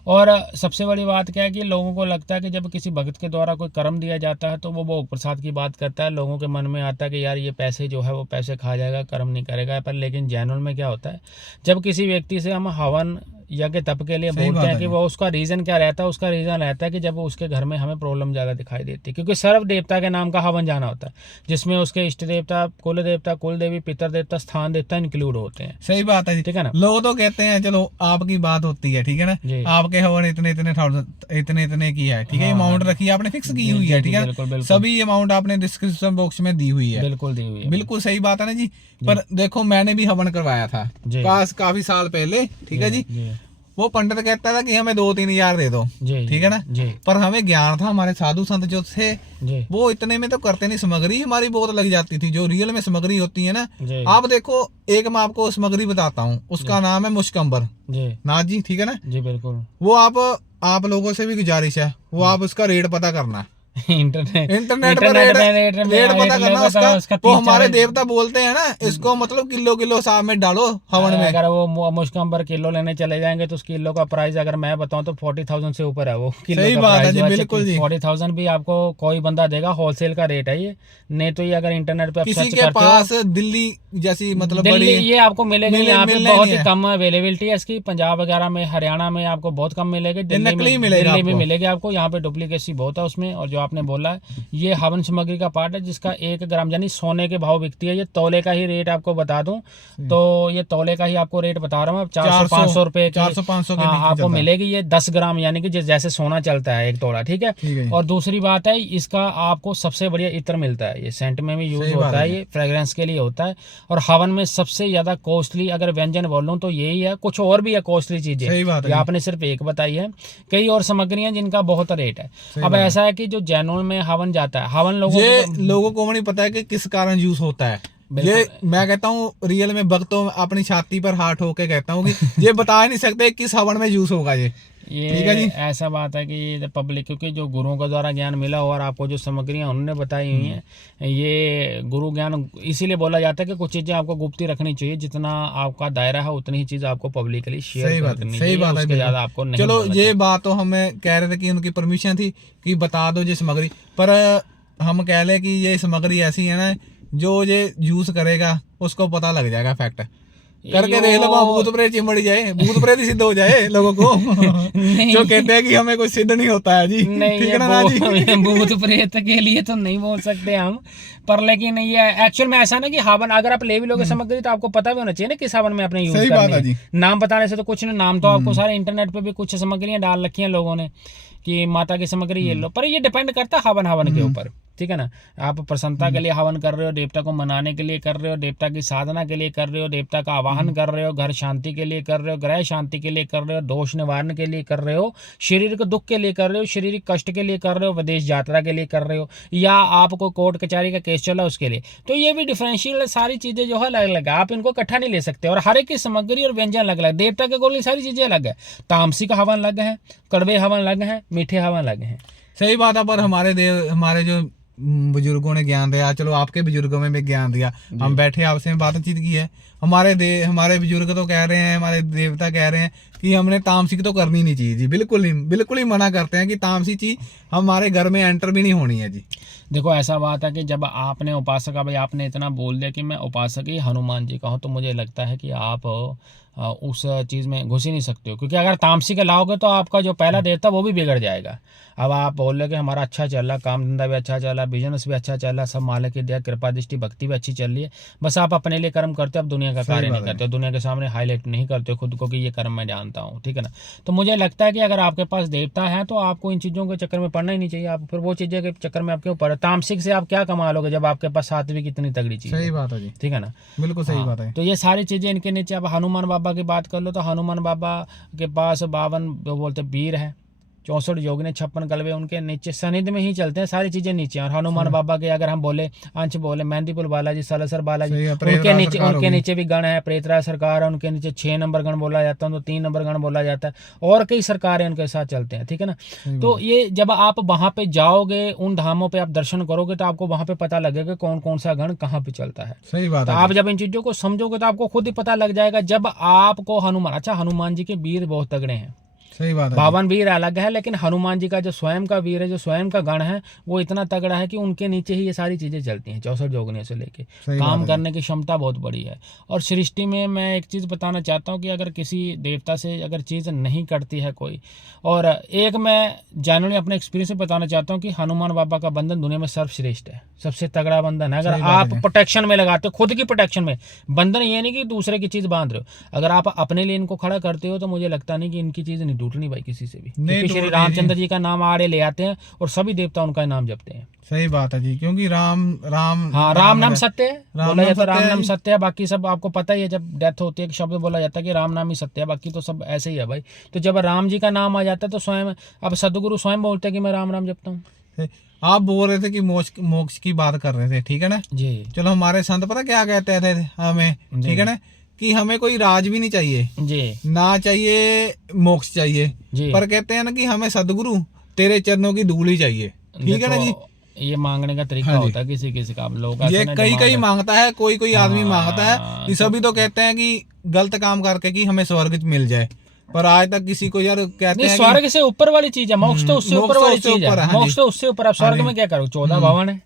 और सबसे बड़ी बात क्या है कि लोगों को लगता है कि जब किसी भक्त के द्वारा कोई कर्म दिया जाता है तो वो भोग प्रसाद की बात करता है। लोगों के मन में आता है कि यार ये पैसे जो है वो पैसे खा जाएगा, कर्म नहीं करेगा। पर लेकिन जैनुअल में क्या होता है, जब किसी व्यक्ति से हम हवन यज्ञ तप के लिए बोलते हैं कि वो उसका रीज़न क्या रहता है, उसका रीज़न रहता है कि जब उसके घर में हमें प्रॉब्लम ज़्यादा दिखाई देती है, क्योंकि सर्व देवता के नाम का हवन जाना होता है, जिसमें उसके इष्ट देवता, कुल देवता, कुल देवी, पितर देवता, स्थान देवता इंक्लूड होते हैं। सही बात है, ठीक है ना। लोग तो कहते हैं चलो आपकी बात होती है, ठीक है ना, आपके हवन इतने इतने की है, ठीक है, अमाउंट रखी है आपने फिक्स की हुई है, ठीक है, सभी अमाउंट आपने डिस्क्रिप्शन बॉक्स में दी हुई है, बिल्कुल दी हुई है, बिल्कुल सही बात है ना जी। पर देखो मैंने भी हवन करवाया था काफी साल पहले, ठीक है जी। वो पंडित कहता था कि हमें 2-3 हजार दे दो, ठीक है ना, पर हमें ज्ञान था, हमारे साधु संत जो थे वो इतने में तो करते नहीं, सामग्री हमारी बहुत लग जाती थी, जो रियल में सामग्री होती है ना। आप देखो एक मैं आपको सामग्री बताता हूँ, उसका नाम है मुश्कंबर नाथ जी, ठीक है ना जी, बिल्कुल। वो आप लोगों से भी गुजारिश है, वो आप उसका रेट पता करना, इंटरनेट पर रेट पता करना उसका। वो हमारे देवता बोलते हैं ना, इसको मतलब किलो हिसाब में डालो हवन में। अगर वो मुश्कंबर किलो लेने चले जाएंगे तो उस किलो का प्राइस अगर मैं बताऊं तो 40,000 से ऊपर है वो किलो। सही बात है जी, बिल्कुल जी। 40,000 भी आपको कोई बंदा देगा, होलसेल का रेट है ये। नहीं तो ये अगर इंटरनेट पे किसी के पास दिल्ली जैसी मतलब दिल्ली ये आपको मिलेगी, यहाँ पे बहुत ही कम अवेलेबिलिटी है इसकी। पंजाब वगैरह में, हरियाणा में आपको बहुत कम मिलेगी, दिल्ली में मिलेगी आपको। यहाँ पे डुप्लीकेसी बहुत है उसमें। और जो आपने बोला है ये हवन सामग्री का पार्ट है, जिसका 1 ग्राम यानी सोने के भाव बिकती है। ये तौले का ही रेट आपको बता दूं तो ये तौले का ही आपको रेट बता रहा हूँ, 400-500 रुपए 400-500 आपको मिलेगी। ये 10 ग्राम यानी कि जैसे सोना चलता है 1 तोला, ठीक है। और दूसरी बात है इसका आपको सबसे बढ़िया इत्र मिलता है, ये सेंट में भी यूज होता है, ये फ्रेग्रेंस के लिए होता है। और हवन में सबसे ज्यादा कॉस्टली अगर व्यंजन बोलूं तो यही है, कुछ और भी है कॉस्टली चीजें, ये आपने सिर्फ एक बताई है, कई और सामग्रियां जिनका बहुत रेट है। अब ऐसा है कि जो जैनुअल में हवन जाता है, हवन लोगों को नहीं पता है कि किस कारण यूज होता है। ये मैं कहता हूँ रियल में भक्तों अपनी छाती पर हाथ होके कहता हूँ कि ये बता नहीं सकते किस हवन में यूज होगा ये ठीक है जी। ऐसा बात है कि पब्लिक, क्योंकि जो गुरुओं के द्वारा ज्ञान मिला और आपको जो सामग्रियां उन्होंने बताई हुई हैं, ये गुरु ज्ञान इसीलिए बोला जाता है कि कुछ चीजें आपको गुप्त रखनी चाहिए। जितना आपका दायरा है उतनी ही चीज आपको पब्लिकली शेयर करनी चाहिए, उसके ज्यादा आपको नहीं। चलो ये बात तो हमें कह रहे थे कि उनकी परमिशन थी कि बता दो ये सामग्री, पर हम कह ले कि ये सामग्री ऐसी है ना जो ये यूज करेगा उसको पता लग जाएगा फैक्ट करके देख लो, भूत प्रेत चिमड़ जाए, भूत प्रेत सिद्ध हो जाए लोगों को जो कहते हैं कि हमें कुछ सिद्ध नहीं होता है जी, ठीक है ना जी। भूत प्रेत के लिए तो नहीं बोल सकते हम, पर लेकिन ये एक्चुअल में ऐसा ना कि हवन अगर आप ले भी लोगे सामग्री तो आपको पता भी होना चाहिए ना किस हवन में आपने यूज करनी है। नाम बताने से तो कुछ नहीं, नाम तो आपको सारे इंटरनेट पे भी कुछ सामग्रियां डाल रखी हैं लोगों ने कि माता की सामग्री ये लो, पर ये डिपेंड करता है हवन के ऊपर, ठीक है ना। आप प्रसन्नता के लिए हवन कर रहे हो, देवता को मनाने के लिए कर रहे हो, देवता की साधना के लिए कर रहे हो, देवता का आवाहन कर रहे हो, घर शांति के लिए कर रहे हो, ग्रह शांति के लिए कर रहे हो, दोष निवारण के लिए कर रहे हो, शरीर के दुख के लिए कर रहे हो, शारीरिक कष्ट के लिए कर रहे हो, विदेश यात्रा के लिए कर रहे हो, या आपको कोर्ट कचहरी का केस चला उसके लिए, तो ये भी डिफरेंशियल सारी चीजें जो है अलग अलग है, आप इनको इकट्ठा नहीं ले सकते। और हर एक की सामग्री और व्यंजन अलग अलग, देवता के गोली सारी चीजें अलग है, तामसिक हवन अलग है, कड़वे हवन अलग है, मीठे हवन अलग है। सही बात है, पर हमारे जो बुजुर्गों ने ज्ञान दिया, चलो आपके बुजुर्गों में भी ज्ञान दिया, हम बैठे आपसे बातचीत की है, हमारे बुजुर्ग तो कह रहे हैं, हमारे देवता कह रहे हैं कि हमने तामसिक तो करनी नहीं चाहिए जी, बिल्कुल ही मना करते हैं कि तामसी चीज हमारे घर में एंटर भी नहीं होनी है जी। देखो ऐसा बात है कि जब आपने उपासक, भाई आपने इतना बोल दिया कि मैं उपासक ही हनुमान जी का हूँ, तो मुझे लगता है कि आप उस चीज़ में घुस ही नहीं सकते हो, क्योंकि अगर तामसिक लाओगे तो आपका जो पहला देवता वो भी बिगड़ जाएगा। अब आप बोल रहे कि हमारा अच्छा चल रहा, काम धंधा भी अच्छा चल रहा, बिजनेस भी अच्छा चल रहा, सब मालिक की दया कृपा दृष्टि भक्ति भी अच्छी चल रही है, बस आप अपने लिए कर्म करते हो, अब दुनिया का कार्य नहीं करते हो, दुनिया के सामने हाईलाइट नहीं करते हो खुद को कि ये कर्म मैं जानता हूँ, ठीक है ना। तो मुझे लगता है कि अगर आपके पास देवता है तो आपको इन चीज़ों के चक्कर में पड़ना ही नहीं चाहिए। आप फिर वो चीज़ें के चक्कर में आपके ऊपर, तामसिक से आप क्या कमा लोगे जब आपके पास सात्विक इतनी तगड़ी चीज़ है। सही बात है जी, ठीक है ना, बिल्कुल सही बात है। तो ये सारी चीज़ें इनके नीचे। अब हनुमान बाबा की बात कर लो तो हनुमान बाबा के पास 52 वो बोलते वीर है, 64 योगिनी, 56 कलवे उनके नीचे सनिध में ही चलते हैं, सारी चीज़ें नीचे। और हनुमान बाबा के अगर हम बोले अंश बोले, मेहंदीपुर बालाजी, सालासर बालाजी, उनके नीचे भी गण है, प्रेतराज सरकार है, उनके नीचे 6 नंबर गण बोला जाता है, तो 3 नंबर गण बोला जाता है, और कई सरकारें उनके साथ चलते हैं, ठीक है ना। तो ये जब आप वहाँ पे जाओगे, उन धामों पे आप दर्शन करोगे, तो आपको वहाँ पे पता लगेगा कौन कौन सा गण कहाँ पे चलता है। सही बात है। तो आप जब इन चीज़ों को समझोगे तो आपको खुद ही पता लग जाएगा। जब आपको हनुमान, अच्छा हनुमान जी के वीर बहुत तगड़े हैं, सही बात है। 52 वीर अलग है, लेकिन हनुमान जी का जो स्वयं का वीर है, जो स्वयं का गण है, वो इतना तगड़ा है कि उनके नीचे ही ये सारी चीज़ें चलती हैं, 64 जोगनियों से लेके। काम करने की क्षमता बहुत बड़ी है। और सृष्टि में मैं एक चीज़ बताना चाहता हूँ कि अगर किसी देवता से अगर चीज़ नहीं करती है कोई, और एक मैं जनरली अपने एक्सपीरियंस से बताना चाहता हूँ कि हनुमान बाबा का बंधन दुनिया में सर्वश्रेष्ठ है, सबसे तगड़ा बंधन है। अगर आप प्रोटेक्शन में लगाते हो, खुद की प्रोटेक्शन में बंधन, ये नहीं कि दूसरे की चीज़ बांध रहे हो, अगर आप अपने लिए इनको खड़ा करते हो तो मुझे लगता नहीं कि इनकी चीज़ नहीं टूटनी भाई किसी से भी, क्योंकि श्री रामचंद्र जी का नाम आड़े ले आते हैं और सभी देवता उनका नाम जपते हैं। सही बात है जी, क्योंकि राम नाम सत्य है, बोला जाता है राम नाम सत्य है, बाकी सब आपको पता ही है, जब डेथ होती है शब्द बोला जाता है कि राम नाम ही सत्य है, बाकी तो सब ऐसे ही है भाई। तो जब राम जी का नाम आ जाता है तो स्वयं, अब सदगुरु स्वयं बोलते हैं कि मैं राम नाम जपता हूँ। आप बोल रहे थे कि मोक्ष की बात कर रहे थे, ठीक है ना जी। चलो, हमारे संत पता क्या कहते थे हमें, ठीक है ना, कि हमें कोई राज भी नहीं चाहिए जी, ना चाहिए मोक्ष चाहिए जी, पर कहते हैं ना कि हमें सदगुरु तेरे चरणों की धूल ही चाहिए, ठीक है ना जी। ये मांगने का तरीका होता है किसी किसी का, लोग ये कई मांगता है, कोई आदमी मांगता है कि सभी तो कहते हैं कि गलत काम करके कि हमें स्वर्ग मिल जाए, पर आज तक किसी को यार कहते हैं स्वर्ग से ऊपर वाली चीज है, मोक्ष तो उससे ऊपर वाली चीज है, मोक्ष तो उससे ऊपर। आप स्वर्ग में क्या करो, 14 भवन है,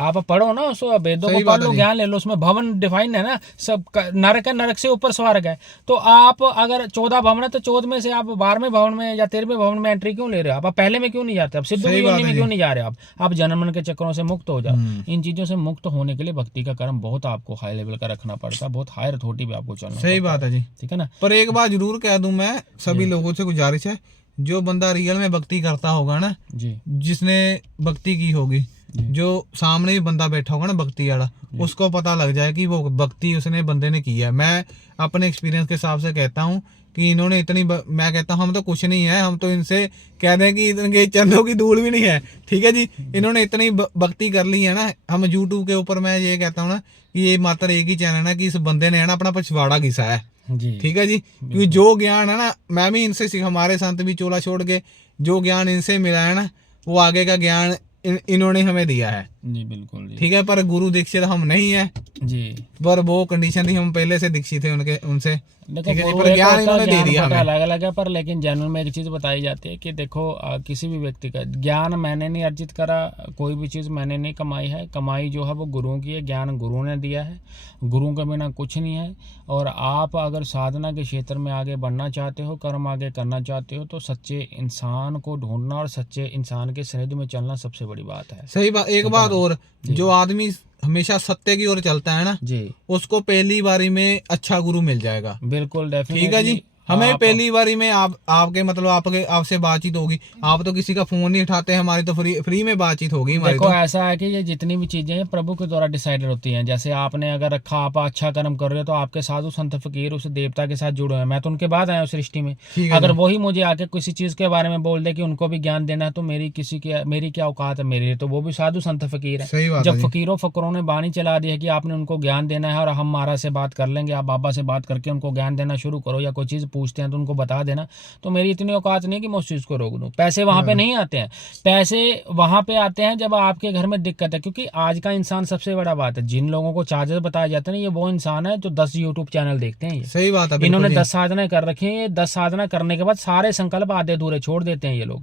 आप पढ़ो ना उसको, वेदों को पढ़ लो, ज्ञान ले लो, उसमें भवन डिफाइन है ना, सब नरक है, नरक से ऊपर स्वर्ग है। तो आप अगर 14 भवन है तो 14 में से आप 12वें भवन में या 13वें भवन में एंट्री क्यों ले रहे हो? आप पहले में क्यों नहीं जाते? आप सिद्ध योनि में क्यों नहीं जा रहे? आप जन्म के चक्करों से मुक्त हो जाओ। इन चीजों से मुक्त होने के लिए भक्ति का कर्म बहुत आपको हाई लेवल का रखना पड़ता है, बहुत हाई अथॉरिटी पे आपको चलना। सही बात है जी, ठीक है ना। पर एक बात जरूर कह दूं मैं, सभी लोगों से गुजारिश है, जो बंदा रियल में भक्ति करता होगा ना जी, जिसने भक्ति की होगी, जो सामने ही बंदा बैठा होगा ना भक्ति वाला, उसको पता लग जाए कि वो भक्ति उसने बंदे ने की है। मैं अपने एक्सपीरियंस के हिसाब से कहता हूँ कि इन्होंने इतनी मैं कहता हूँ हम तो कुछ नहीं है, हम तो इनसे कह दें कि इनके चरणों की धूल भी नहीं है, ठीक है जी। इन्होंने इतनी भक्ति कर ली है ना। हम यूट्यूब के ऊपर मैं ये कहता हूँ ना कि ये मात्र एक ही चैनल है कि इस बंदे ने है ना अपना पिछवाड़ा घिसा है, ठीक है जी। क्योंकि जो ज्ञान है ना, मैं भी इनसे सीखा, हमारे संत भी चोला छोड़ के जो ज्ञान इनसे मिला है ना, वो आगे का ज्ञान इन्होंने हमें दिया है जी, बिल्कुल जी। ठीक है, पर गुरु दीक्षित हम नहीं है जी, पर वो कंडीशन थी, हम पहले से दीक्षित थे उनसे, ठीक है जी, पर ज्ञान इन्होंने दे दिया हमें। अलग अलग है, पर लेकिन जनरल में एक चीज बताई जाती है कि देखो किसी भी व्यक्ति का ज्ञान मैंने नहीं अर्जित करा, कोई भी चीज मैंने नहीं कमाई है, कमाई जो है वो गुरुओं की है, ज्ञान गुरु ने दिया है, गुरु के बिना कुछ नहीं है। और आप अगर साधना के क्षेत्र में आगे बढ़ना चाहते हो, कर्म आगे करना चाहते हो, तो सच्चे इंसान को ढूंढना और सच्चे इंसान के सानिध्य में चलना सबसे बड़ी बात है। सही बात। एक बात और, जो आदमी हमेशा सत्य की ओर चलता है ना जी, उसको पहली बारी में अच्छा गुरु मिल जाएगा, बिल्कुल डेफिनेटली, ठीक है जी। हमें पहली बारी में आपके मतलब आपसे बातचीत होगी, आप तो किसी का फोन नहीं उठाते, हमारी तो फ्री में बातचीत होगी हमारी। देखो ऐसा है कि ये जितनी भी चीजें हैं प्रभु के द्वारा डिसाइडेड होती हैं। जैसे आपने अगर रखा, आप अच्छा कर्म कर रहे हो, तो आपके साधु संत फकीर उस देवता के साथ जुड़े हैं। मैं तो उनके बाद आया हूँ सृष्टि में, अगर वही मुझे आके किसी चीज के बारे में बोल दे कि उनको भी ज्ञान देना है, तो मेरी क्या औकात है मेरे लिए? तो वो भी साधु संत फकीर है। जब फकीरों फकरों ने बाणी चला दी है कि आपने उनको ज्ञान देना है और हम महाराज से बात कर लेंगे, आप बाबा से बात करके उनको ज्ञान देना शुरू करो, या कोई चीज पूछते हैं तो उनको बता देना, तो मेरी इतनी औकात नहीं कि मैं उस चीज को रोक दूं। पैसे वहां पे नहीं आते हैं, पैसे वहां पे आते हैं जब आपके घर में दिक्कत है। क्योंकि आज का इंसान, सबसे बड़ा बात है, जिन लोगों को चार्जर बताया जाता है ना, ये वो इंसान है जो 10 यूट्यूब चैनल देखते हैं। ये सही बात है, इन्होंने 10 साधना कर रखी है। 10 साधना करने के बाद सारे संकल्प आधे अधूरे छोड़ देते हैं ये लोग,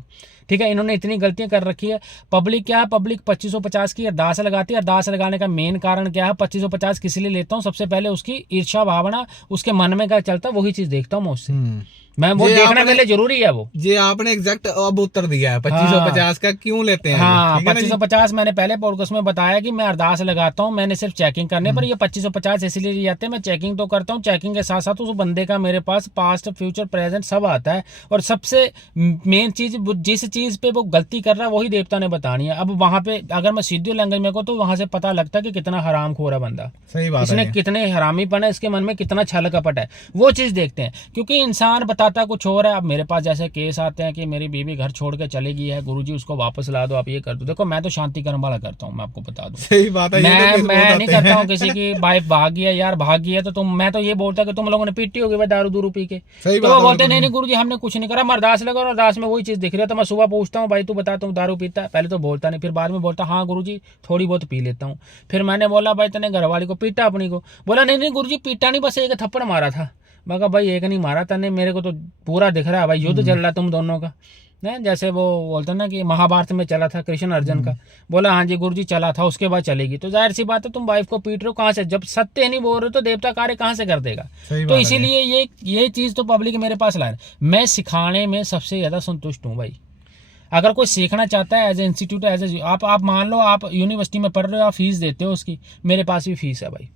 ठीक है। इन्होंने इतनी गलतियां कर रखी है। पब्लिक क्या है, पब्लिक 2550 की अरदास लगाती है। अरदास लगाने का मेन कारण क्या है, 2550 किस लिए लेता हूँ, सबसे पहले उसकी ईर्ष्या भावना उसके मन में क्या चलता है वही चीज देखता हूँ मैं उससे। मैं वो देखना मेरे लिए जरूरी है। वो ये आपने एग्जैक्ट अब उत्तर दिया है 2550 का क्यों लेते हैं। हाँ, 2550 मैंने पहले पॉडकास्ट में बताया कि मैं अरदास लगाता हूँ, मैंने सिर्फ चेकिंग करने पर ये 2550 इसलिए लिए जाते हैं। मैं चेकिंग तो करता हूँ, चेकिंग के साथ साथ उस बंदे का मेरे पास पास्ट फ्यूचर प्रेजेंट सब आता है। और सबसे मेन चीज, जिस चीज पे वो गलती कर रहा है वही देवता ने बतानी है। अब वहां पे अगर मैं सीधी लैंग्वेज में कहूँ तो वहां से पता लगता है कि कितना हरामखोर है बंदा। सही बात इसने है। कितने हरामीपन है, इसके मन में कितना छल कपट है, वो चीज देखते हैं। क्योंकि इंसान बताता कुछ और है। अब मेरे पास जैसे केस आते हैं कि मेरी बीवी घर छोड़ के चली गई है, गुरुजी उसको वापस ला दो, आप ये कर दो। देखो मैं तो शांति कर्म वाला करता हूँ, मैं आपको बता दूं। सही बात है। मैं नहीं करता हूँ किसी की वाइफ भाग गई है यार, भाग गई है तो मैं तो ये बोलता कि तुम लोगों ने पीटी होगी दारू दूरू पी के। तो वो बोलते नहीं गुरुजी हमने कुछ नहीं करा, मैं अरदास लगा और अरदास में वही चीज दिख रही है। तो मैं सुबह पूछता हूँ भाई तू बता तुम दारू पीता है, पहले तो बोलता नहीं, फिर बाद में बोलता हाँ गुरुजी थोड़ी बहुत पी लेता हूँ। फिर मैंने बोला भाई तूने घरवाली को पीटा अपनी को, बोला नहीं गुरुजी पीटा नहीं, बस एक थप्पड़ मारा था। मैं कहा भाई एक नहीं मारा तने, मेरे को तो पूरा दिख रहा है भाई, युद्ध चल रहा है तुम दोनों का। नहीं जैसे वो बोलते ना कि महाभारत में चला था कृष्ण अर्जुन का। बोला हाँ जी गुरुजी चला था, उसके बाद चलेगी। तो जाहिर सी बात है तुम वाइफ को पीट रहे हो कहाँ से, जब सत्य नहीं बोल रहे तो देवता कार्य कहाँ से कर देगा। तो इसीलिए ये चीज तो पब्लिक मेरे पास ला रहे। मैं सिखाने में सबसे ज्यादा संतुष्ट हूँ भाई। अगर कोई सीखना चाहता है एज ए इंस्टीट्यूट, आप मान लो आप यूनिवर्सिटी में पढ़ रहे हो, आप फीस देते हो उसकी, मेरे पास भी फीस है भाई,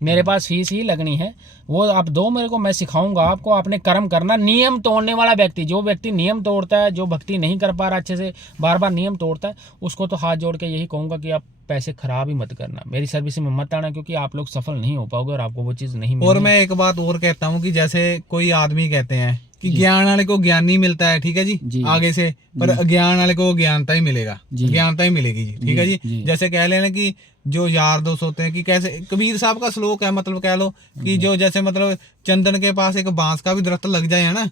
मेरे पास फीस ही लगनी है। वो आप दो मेरे को, मैं सिखाऊंगा आपको आपने कर्म करना। नियम तोड़ने वाला व्यक्ति, जो व्यक्ति नियम तोड़ता है, जो भक्ति नहीं कर पा रहा अच्छे से, बार बार नियम तोड़ता है, उसको तो हाथ जोड़ के यही कहूंगा कि आप पैसे खराब ही मत करना, मेरी सर्विस में मत आना, क्योंकि आप लोग सफल नहीं हो पाओगे और आपको वो चीज़ नहीं मिलेगी। और मैं एक बात और कहता हूँ कि जैसे कोई आदमी कहते हैं कि ज्ञान वाले को ज्ञान नहीं मिलता है, ठीक है जी आगे से, पर अज्ञान वाले को ज्ञानता ही मिलेगा, ज्ञानता ही मिलेगी जी, ठीक है जी। जैसे कह लेना कि जो यार दोस्त होते हैं कि कैसे, कबीर साहब का श्लोक है, मतलब कह लो कि जो जैसे मतलब चंदन के पास एक बांस का भी दरख्त लग जाए है ना,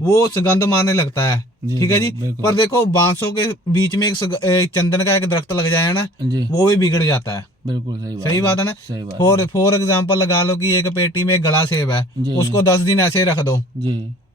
वो सुगंध मारने लगता है, ठीक है जी। पर देखो बांसों के बीच में एक चंदन का एक दरख्त लग जाए ना, वो भी बिगड़ जाता है। बिल्कुल सही बात है ना। फॉर एग्जाम्पल लगा लो कि एक पेटी में एक गला सेब है, उसको 10 दिन ऐसे रख दो,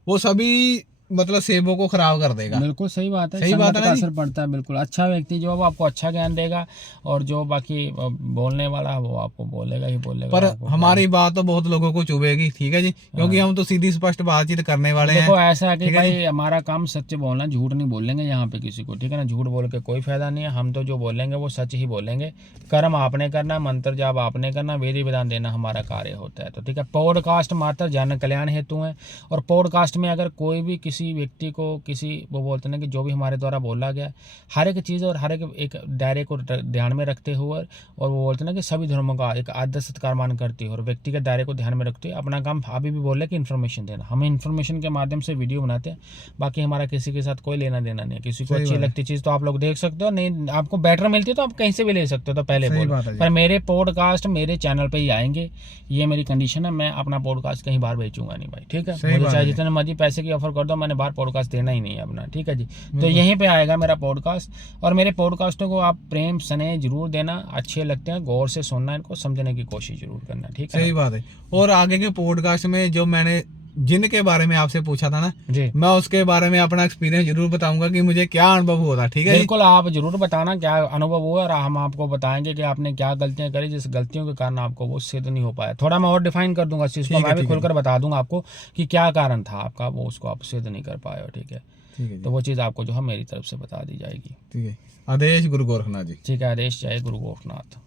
वो सभी मतलब सेबों को खराब कर देगा। बिल्कुल सही बात है, सही बात है ना, असर पड़ता है। बिल्कुल अच्छा व्यक्ति जो आपको अच्छा ज्ञान देगा, और जो बाकी बोलने वाला है वो आपको बोलेगा ही बोलेगा। पर हमारी बात तो बहुत लोगों को चुभेगी, ठीक है जी, क्योंकि हम तो सीधी स्पष्ट बातचीत करने वाले हैं। देखो ऐसा है कि भाई हमारा काम सच बोलना, झूठ नहीं बोलेंगे यहाँ पे किसी को, ठीक है ना। झूठ बोल के कोई फायदा नहीं है, हम तो जो बोलेंगे वो सच ही बोलेंगे। कर्म आपने करना, मंत्र जाप आपने करना, विधि विधान देना हमारा कार्य होता है। तो ठीक है, पॉडकास्ट मात्र जन कल्याण हेतु है। और पॉडकास्ट में अगर कोई भी किसी व्यक्ति को किसी, वो बोलते हैं कि जो भी हमारे द्वारा बोला गया हर एक चीज़ और हर एक दायरे को ध्यान में रखते हुए, और वो बोलते हैं कि सभी धर्मों का एक आदर सत्कार मान करते हुए और व्यक्तिगत दायरे को ध्यान में रखते हुए अपना काम अभी भी बोल रहे कि इन्फॉर्मेशन देना। हम इन्फॉर्मेशन के माध्यम से वीडियो बनाते हैं, बाकी हमारा किसी के साथ कोई लेना देना नहीं है। किसी को अच्छी लगती चीज़ तो आप लोग देख सकते हो, नहीं आपको बेटर मिलती है तो आप कहीं से भी ले सकते हो, तो पहले बोल। पर मेरे पॉडकास्ट मेरे चैनल पर ही आएंगे, ये मेरी कंडीशन है। मैं अपना पॉडकास्ट कहीं बाहर बेचूंगा नहीं भाई, ठीक है। मुझे चाहे जितने मर्जी पैसे की ऑफर कर दो, मैंने बाहर पॉडकास्ट देना ही नहीं है अपना, ठीक है जी। तो यहीं पे आएगा मेरा पॉडकास्ट, और मेरे पॉडकास्टों को आप प्रेम स्नेह जरूर देना, अच्छे लगते हैं, गौर से सुनना, इनको समझने की कोशिश जरूर करना, ठीक है। सही बात है। और आगे के पॉडकास्ट में जो मैंने जिनके बारे में आपसे पूछा था ना जी, मैं उसके बारे में अपना एक्सपीरियंस जरूर बताऊंगा कि मुझे क्या अनुभव हुआ, ठीक है। बिल्कुल आप जरूर बताना क्या अनुभव हुआ, और हम आपको बताएंगे कि आपने क्या गलतियां करी, जिस गलतियों के कारण आपको वो सिद्ध नहीं हो पाया। थोड़ा मैं और डिफाइन कर दूंगा इस चीज को, मैं भी खुलकर बता दूंगा आपको कि क्या कारण था आपका, वो उसको आप सिद्ध नहीं कर पाए हो, ठीक है। तो वो चीज़ आपको जो है मेरी तरफ से बता दी जाएगी, ठीक है। आदेश गुरु गोरखनाथ जी। ठीक है, आदेश जय गुरु गोरखनाथ।